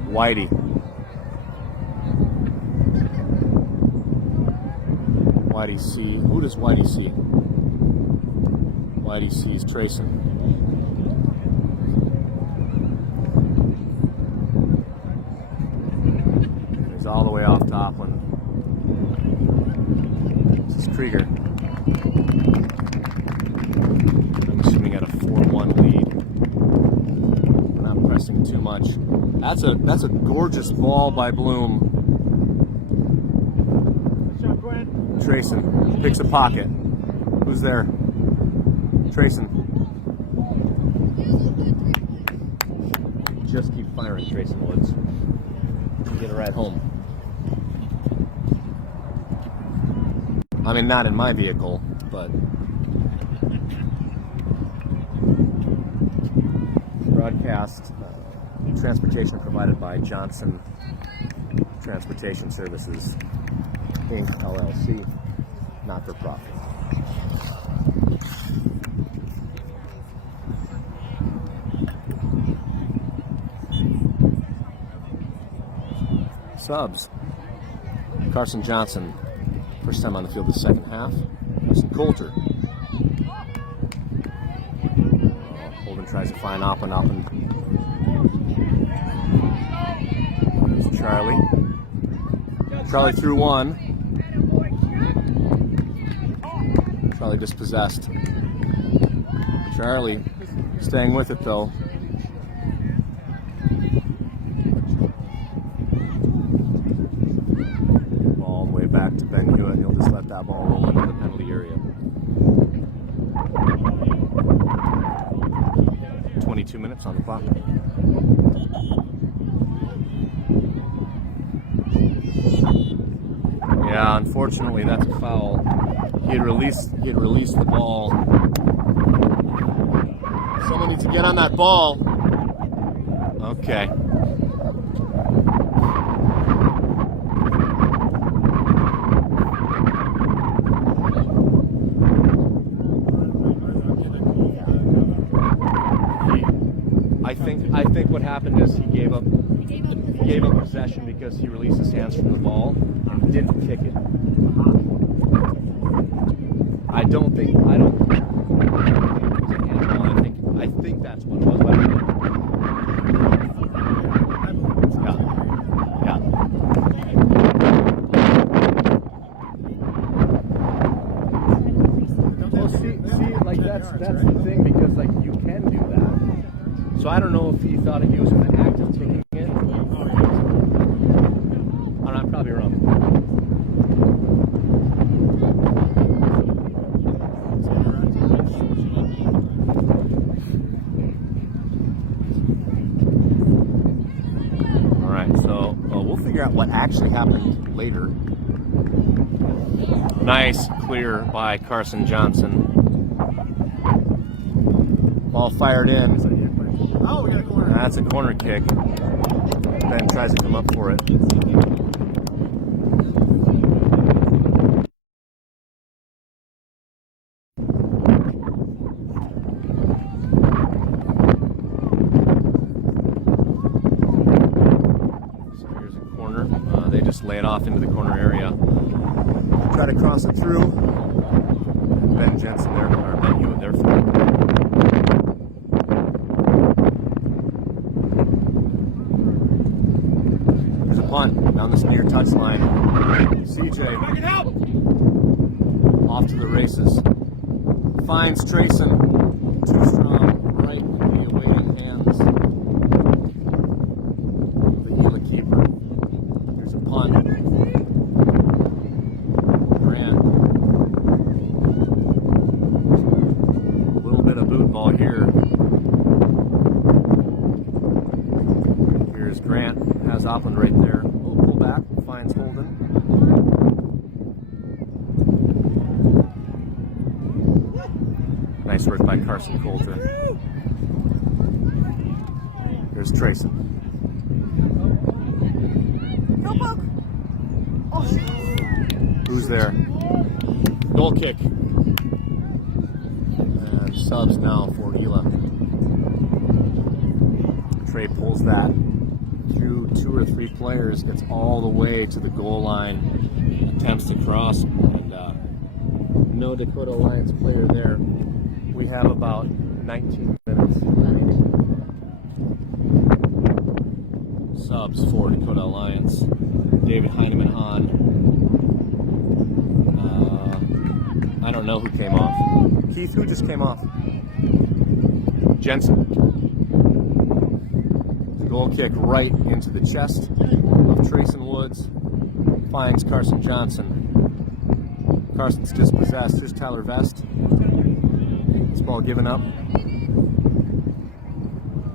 Whitey. Whitey see. Who does Whitey see? Whitey sees Trayson. He's all the way off top when this is Krieger. I'm assuming at a 4-1 lead. We're not pressing too much. That's a gorgeous ball by Bloom. Trayson picks a pocket. Who's there? Trayson. Just keep firing, Trayson Woods. Get a ride home. I mean, not in my vehicle, but broadcast transportation provided by Johnson Transportation Services, Inc., LLC, not for profit. Subs. Carson Johnson, first time on the field the second half. Carson Coulter. Holden tries to find Oppen. There's Charlie. Charlie threw one. Charlie dispossessed. Charlie staying with it though. Ball way back to Ben Hewitt. He'll just let that ball roll into the penalty area. 22 minutes on the clock. Yeah, unfortunately that's a foul. He had released the ball. Someone needs to get on that ball. Okay. I think what happened is he gave up possession because he released his hands from the ball and didn't kick it. I think that's what it was. Yeah. Well, see, like that's the thing, because like you can do that. So I don't know if he thought he was in the act of kicking it. I'm probably wrong. We'll figure out what actually happened later. Nice clear by Carson Johnson. Ball fired in. Oh, we got a corner. That's a corner kick. Ben tries to come up for it. They just lay it off into the corner area. Try to cross it through. Ben Jensen there, or Ben Hewitt there for it. There's a punt down this near touchline. CJ. off to the races. Finds Trayson. Too strong. Right in the awaiting hands. The ELA keeper. Here's a punt. Grant. A little bit of boot ball here. Here's Grant. Has Opland right there. Oh, pull back. Finds Holden. Nice work by Carson Coulter. Here's Trayson. Go poke. Oh, Who's there? Goal kick. And subs now for ELA. Trey pulls that through 2 or 3 players, gets all the way to the goal line, attempts to cross, and no Dakota Alliance player there. We have about 19 minutes. Subs for Dakota Alliance. David Heineman on. I don't know who came off. Keith, who just came off? Jensen. The goal kick right into the chest of Trayson Woods. Finds Carson Johnson. Carson's dispossessed. Here's Tyler Vest. This ball given up.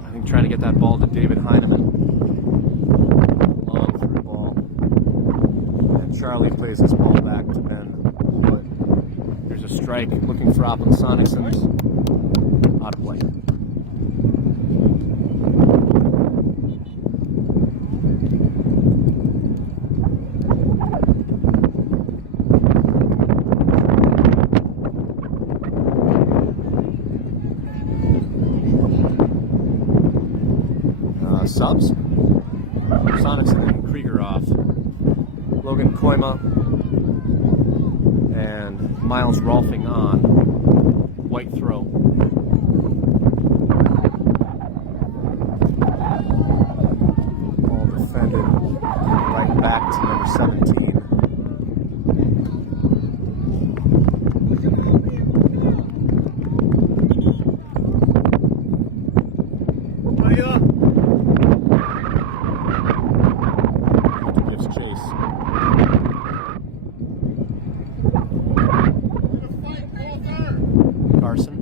I think trying to get that ball to David Heineman. Long through ball. And Charlie plays this ball back to Ben. But there's a strike looking for Opland Sonicson. Out of play. Subs. Sonicson and Krieger off. Logan Koima and Miles Rolfing on. White throw. Ball defended right back to number 17. Carson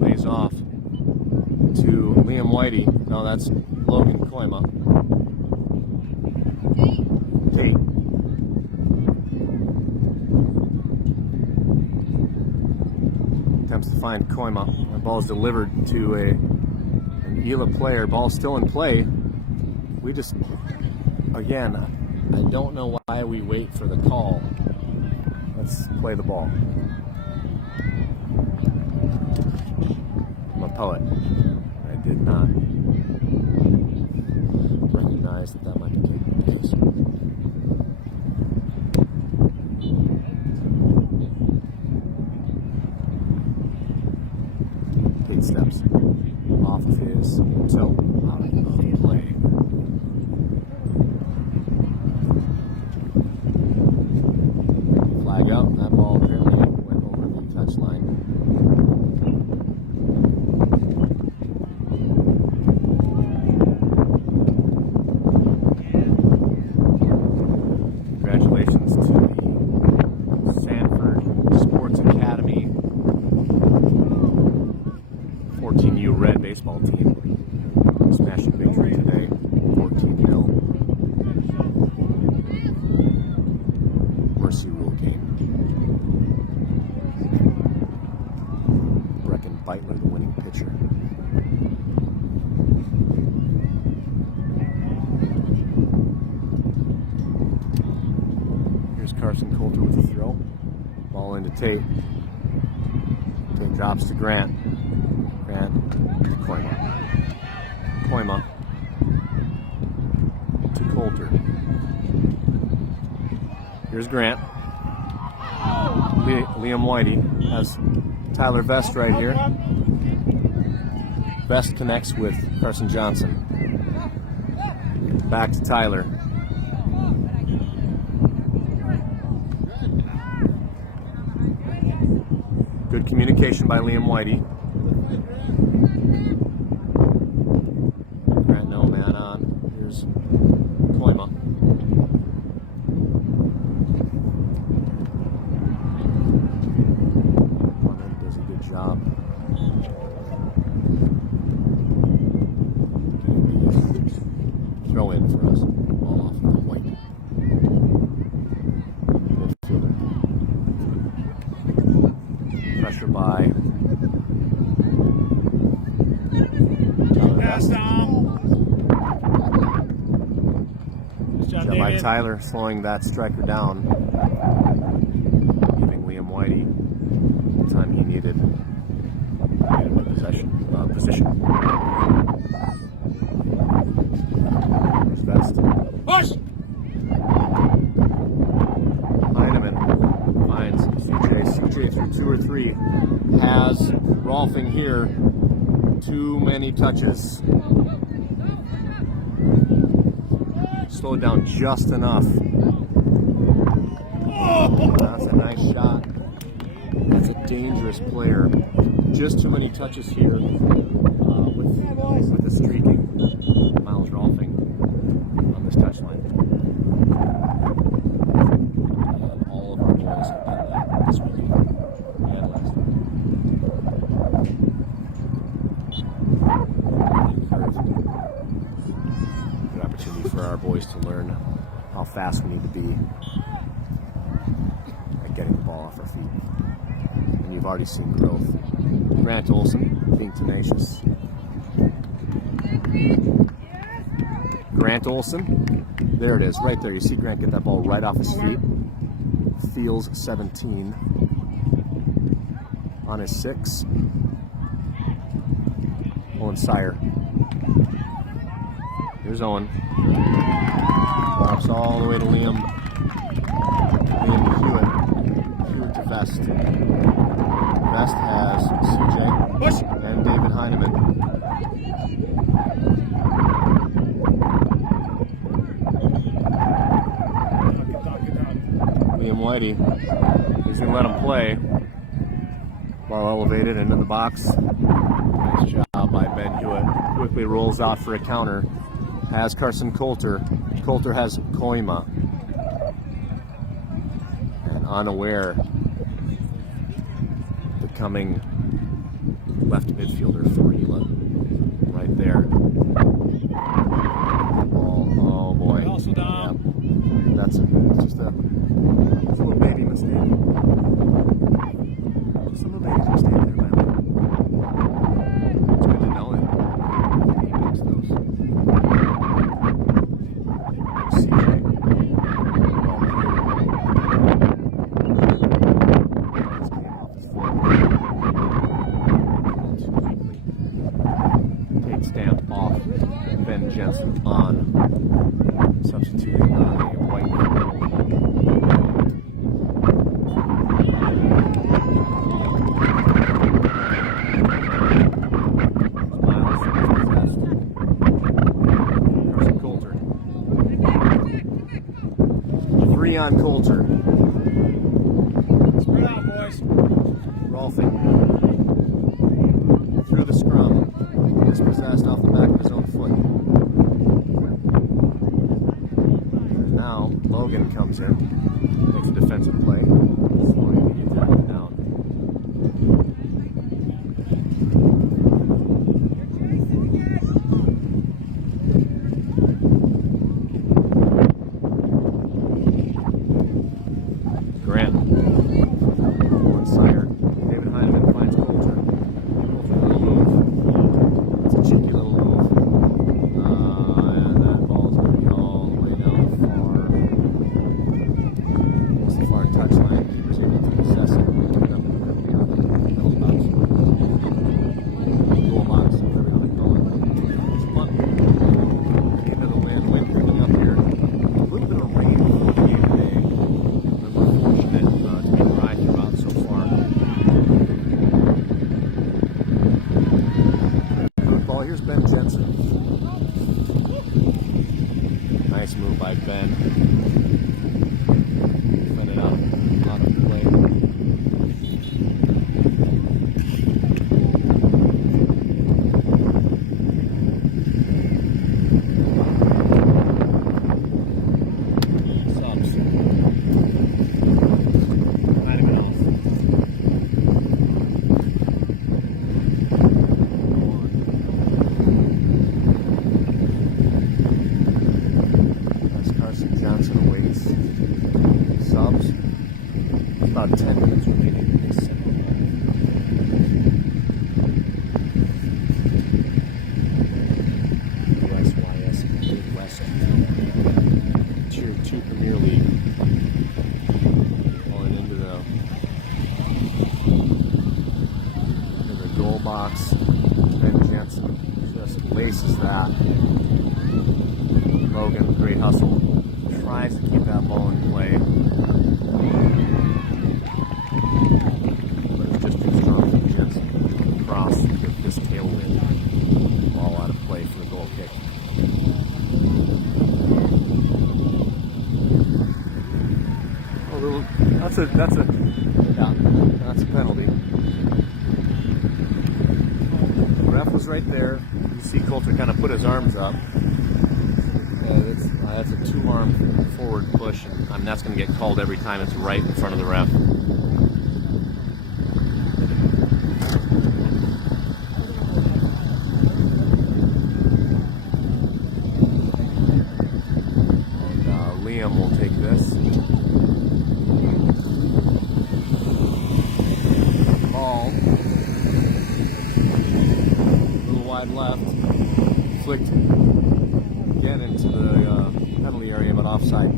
lays off to Liam Whitey. No, that's Logan Koima. Tate. Attempts to find Koima. The ball is delivered to an ELA player. Ball still in play. We just, again, I don't know why we wait for the call. Let's play the ball. I'm a poet. I did not recognize that might be the case. Tate steps off of his toe out of the play. Flag out. That ball apparently went over the touchline. Congratulations to the Sanford Sports Academy 14U Red baseball team. Smashing victory today, 14-0. Mercy rule game. Brecken Beitler, the winning pitcher. Here's Carson Coulter with the throw. Ball into Tate. Tate drops to Grant. Grant to Koima. Koima to Coulter. Here's Grant. Liam Whitey has Tyler Vest right here. Vest connects with Carson Johnson. Back to Tyler. Good communication by Liam Whitey. Grant no man on. Here's Koima. Does a good job. Throw in for us. Ball off the White. Midfielder. Pressure by by Tyler, slowing that striker down, giving Liam Whitey the time he needed in the position. Here's Best. Push! Heineman finds CJ. CJ through 2 or 3 has Rolfing here. Too many touches. Slowed down just enough. Oh, that's a nice shot. That's a dangerous player. Just too many touches here with the streaking. Miles Rolfing on this touchline. All of our boys have done that this week and last week. Good opportunity for our boys to learn how fast we need to be at getting the ball off our feet. And you've already seen growth. Grant Olson being tenacious. Grant Olson, there it is, right there. You see Grant get that ball right off his feet. Feels 17 on his 6. Owen Sire. Here's Owen. Drops all the way to Liam. Liam Hewitt. Hewitt to Vest. Vest has CJ and David Heineman. Liam Whitey. He's going to let him play. Ball elevated into the box. Nice job by Ben Hewitt. Quickly rolls out for a counter. Has Carson Coulter. Coulter has Koima. And unaware, becoming left midfielder for ELA. Right there. Ball. Oh boy. Also down. Yep. That's just a little baby mistake. Just a little baby mistake there, by the way. It's good to know that he makes those. CJ. Tate Stamp off. Ben Jensen on. Substituting on a White. On Coulter. Spread out, boys. Rolfing. Through the scrum. Dispossessed off the back of his own foot. And now Logan comes in. Makes a defensive play. Slowing the attack down. Grant. Owen Sire. David Heineman finds Coulter. Coulter, little move. It's a cheeky little move. And that ball's going to be all the way down the far touchline. He was able to possess it. Put it up beyond the middle box. Goal box, whatever you want to call it. It's fun. Into the wind picking up here. A little bit of rain for the game today. Fortunate to be dry throughout so far. Good ball. Here's Ben Jensen. Nice move by Ben. Fed it out of play. traces that. Logan, great hustle, tries to keep that ball in play. But it's just too strong for Jensen. Cross with this tailwind. Ball out of play for the goal kick. Oh, that's a penalty. The ref was right there. You see Coulter kind of put his arms up. That's a two-arm forward push, and that's going to get called every time it's right in front of the ref. And Liam will take this. Ball. A little wide left. Flicked again into the penalty area, but offside.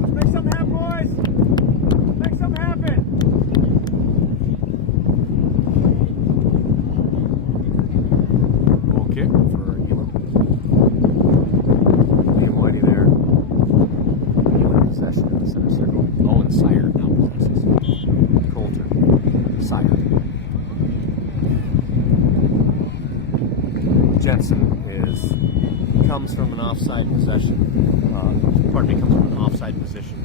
Let's make something happen, boys. Make something happen. Goal kick for ELA. Liam Whitey there. ELA possession in the center circle. Oh, and Sire now possesses. Coulter. Sire. Jensen comes from an offside possession. Comes from an offside position.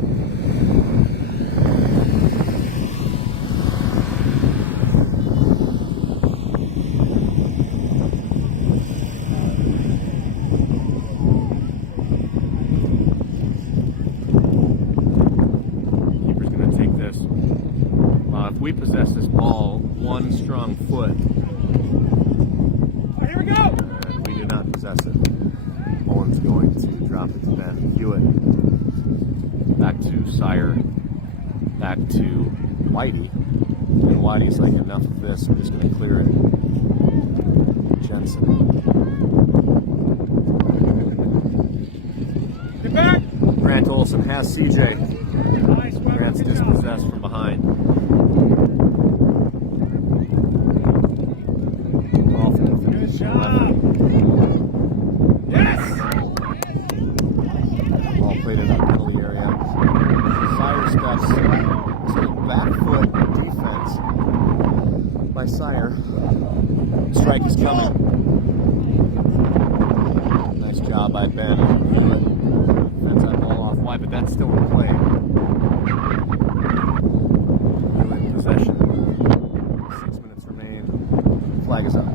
Keeper's going to take this. If we possess this ball, one strong foot. Here we go. And we do not possess it. Owen's going to drop it to Ben Hewitt. Back to Sire. Back to Whitey. And Whitey's like, enough of this, we're just going to clear it. Jensen. Get back. Grant Olson has CJ. Nice, Weber. Grant's Good job. dispossessed from behind. Good job. Yes. Ball played in that penalty area. Sire steps to the back foot defense by Sire. Strike is coming. Nice job by Ben. That's that ball off wide, but that's still in play. Really in possession. 6 minutes remain. Flag is up.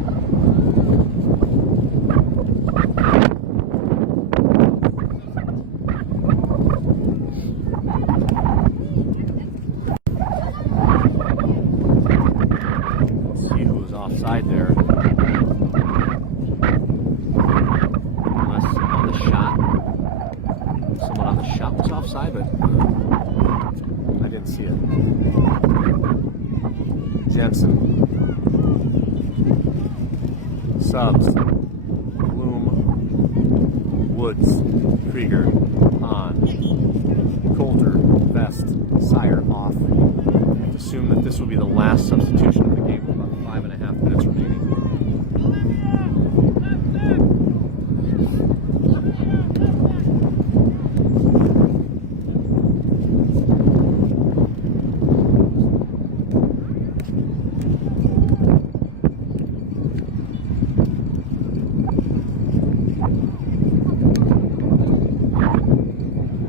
Offside there. Unless on the shot. Someone on the shot was offside, but I didn't see it. Jensen. Subs. Bloom. Woods. Krieger. On. Coulter. Vest. Sire off. I have to assume that this will be the last substitution of the game. 5.5 minutes remaining.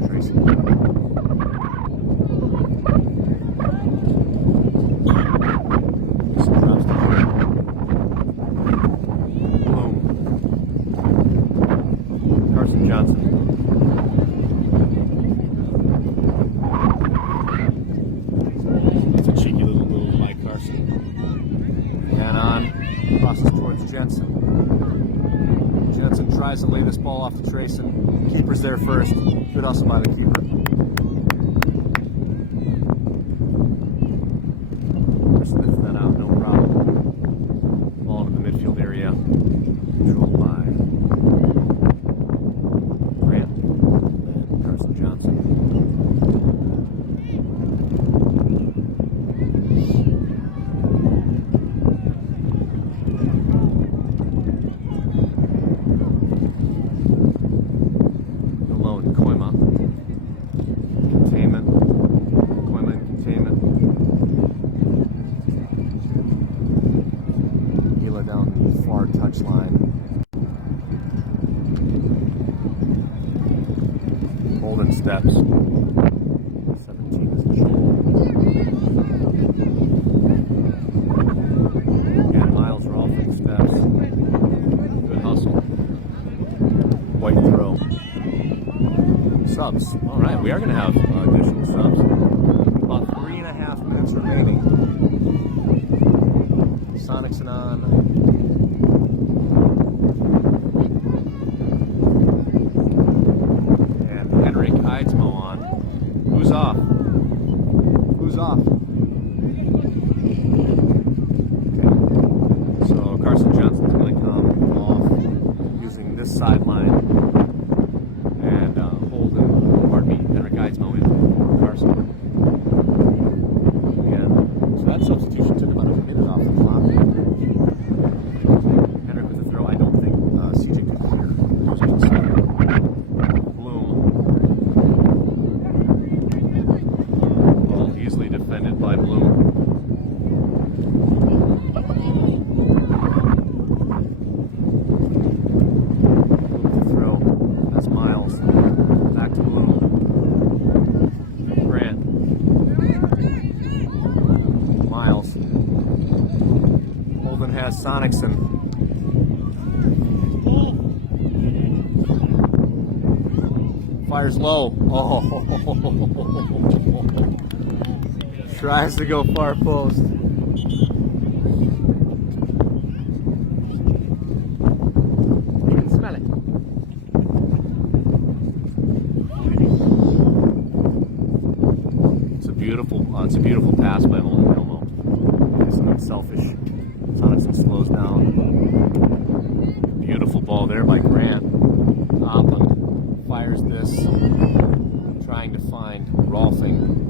Tracy. Johnson. It's a cheeky little move by Carson. And on, crosses towards Jensen. Jensen tries to lay this ball off to Trayson. Keeper's there first. Good hustle by the keeper. Sniffs that out, no problem. Ball into the midfield area. Controlled by Grant and Carson Johnson. steps. 17 is Joel. And Miles Rolfing steps. Good hustle. White throw. Subs. All right, we are going to have additional subs. About 3.5 minutes remaining. Sonics and on. And Henrik Eidsmo on. Who's off? Who's off? Okay. So Carson Johnson's going to come off using this sideline. And Henrik Eidsmo in for Carson. And so that substitution took about a minute off the clock. Henrik with the throw. I don't think CJ could clear. Bloom. Well, easily defended by Bloom. Bloom to throw. That's Miles. Back to Bloom. Grant. Miles. Holden has Sonicson. Fires low. Oh. Tries to go far post. You can smell it. It's a beautiful pass by Holden Elmo. It's not selfish. Sonicson slows down. Beautiful ball there by Grant. Opland fires this, trying to find Rolfing.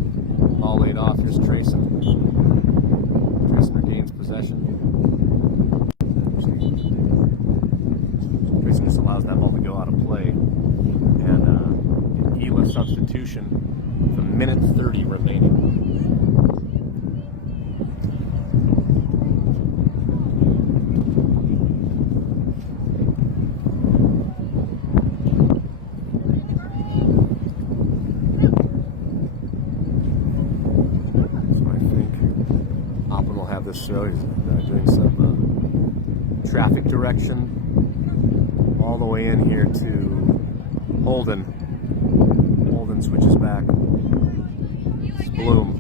Ball laid off. Here's Trayson. Trayson regains possession. Trayson just allows that ball to go out of play. And an ELA substitution with 1:30 remaining. This show. He's doing some traffic direction all the way in here to Holden. Holden switches back. It's Bloom.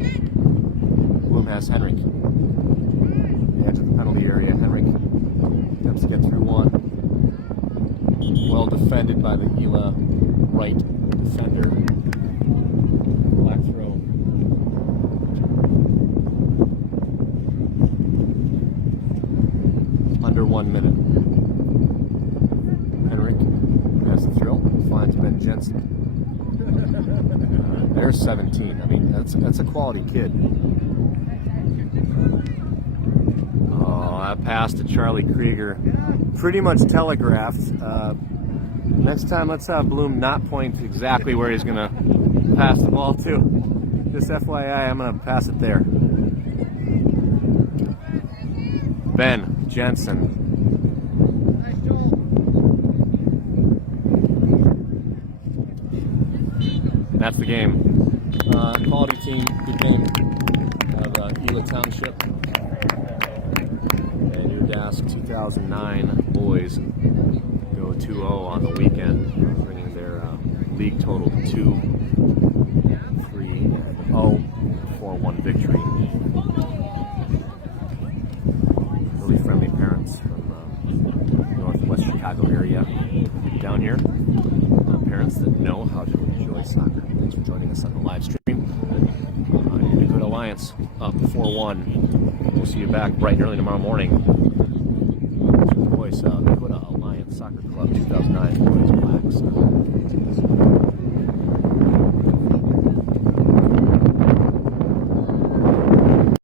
Bloom has Henrik. The edge of the penalty area. Henrik attempts to get through one. Well defended by the ELA right defender. Black throw. Under 1 minute. Henrik has the throw. Finds Ben Jensen. There's 17. I mean, that's a quality kid. Oh, that pass to Charlie Krieger. Pretty much telegraphed. Next time, let's have Bloom not point exactly where he's going to pass the ball to. Just FYI, I'm going to pass it there. Ben Jensen. That's the game. Quality team, good game of ELA Township. And your DASC 2009 boys go 2-0 on the weekend, bringing their league total to 2-3-0, 4-1 victory. Really friendly parents from Northwest Chicago area down here. Parents that know how to enjoy soccer. Thanks for joining us on the live stream. Dakota Alliance up 4-1. We'll see you back bright and early tomorrow morning. Boys, Dakota Alliance Soccer Club 2009 Boys Blacks.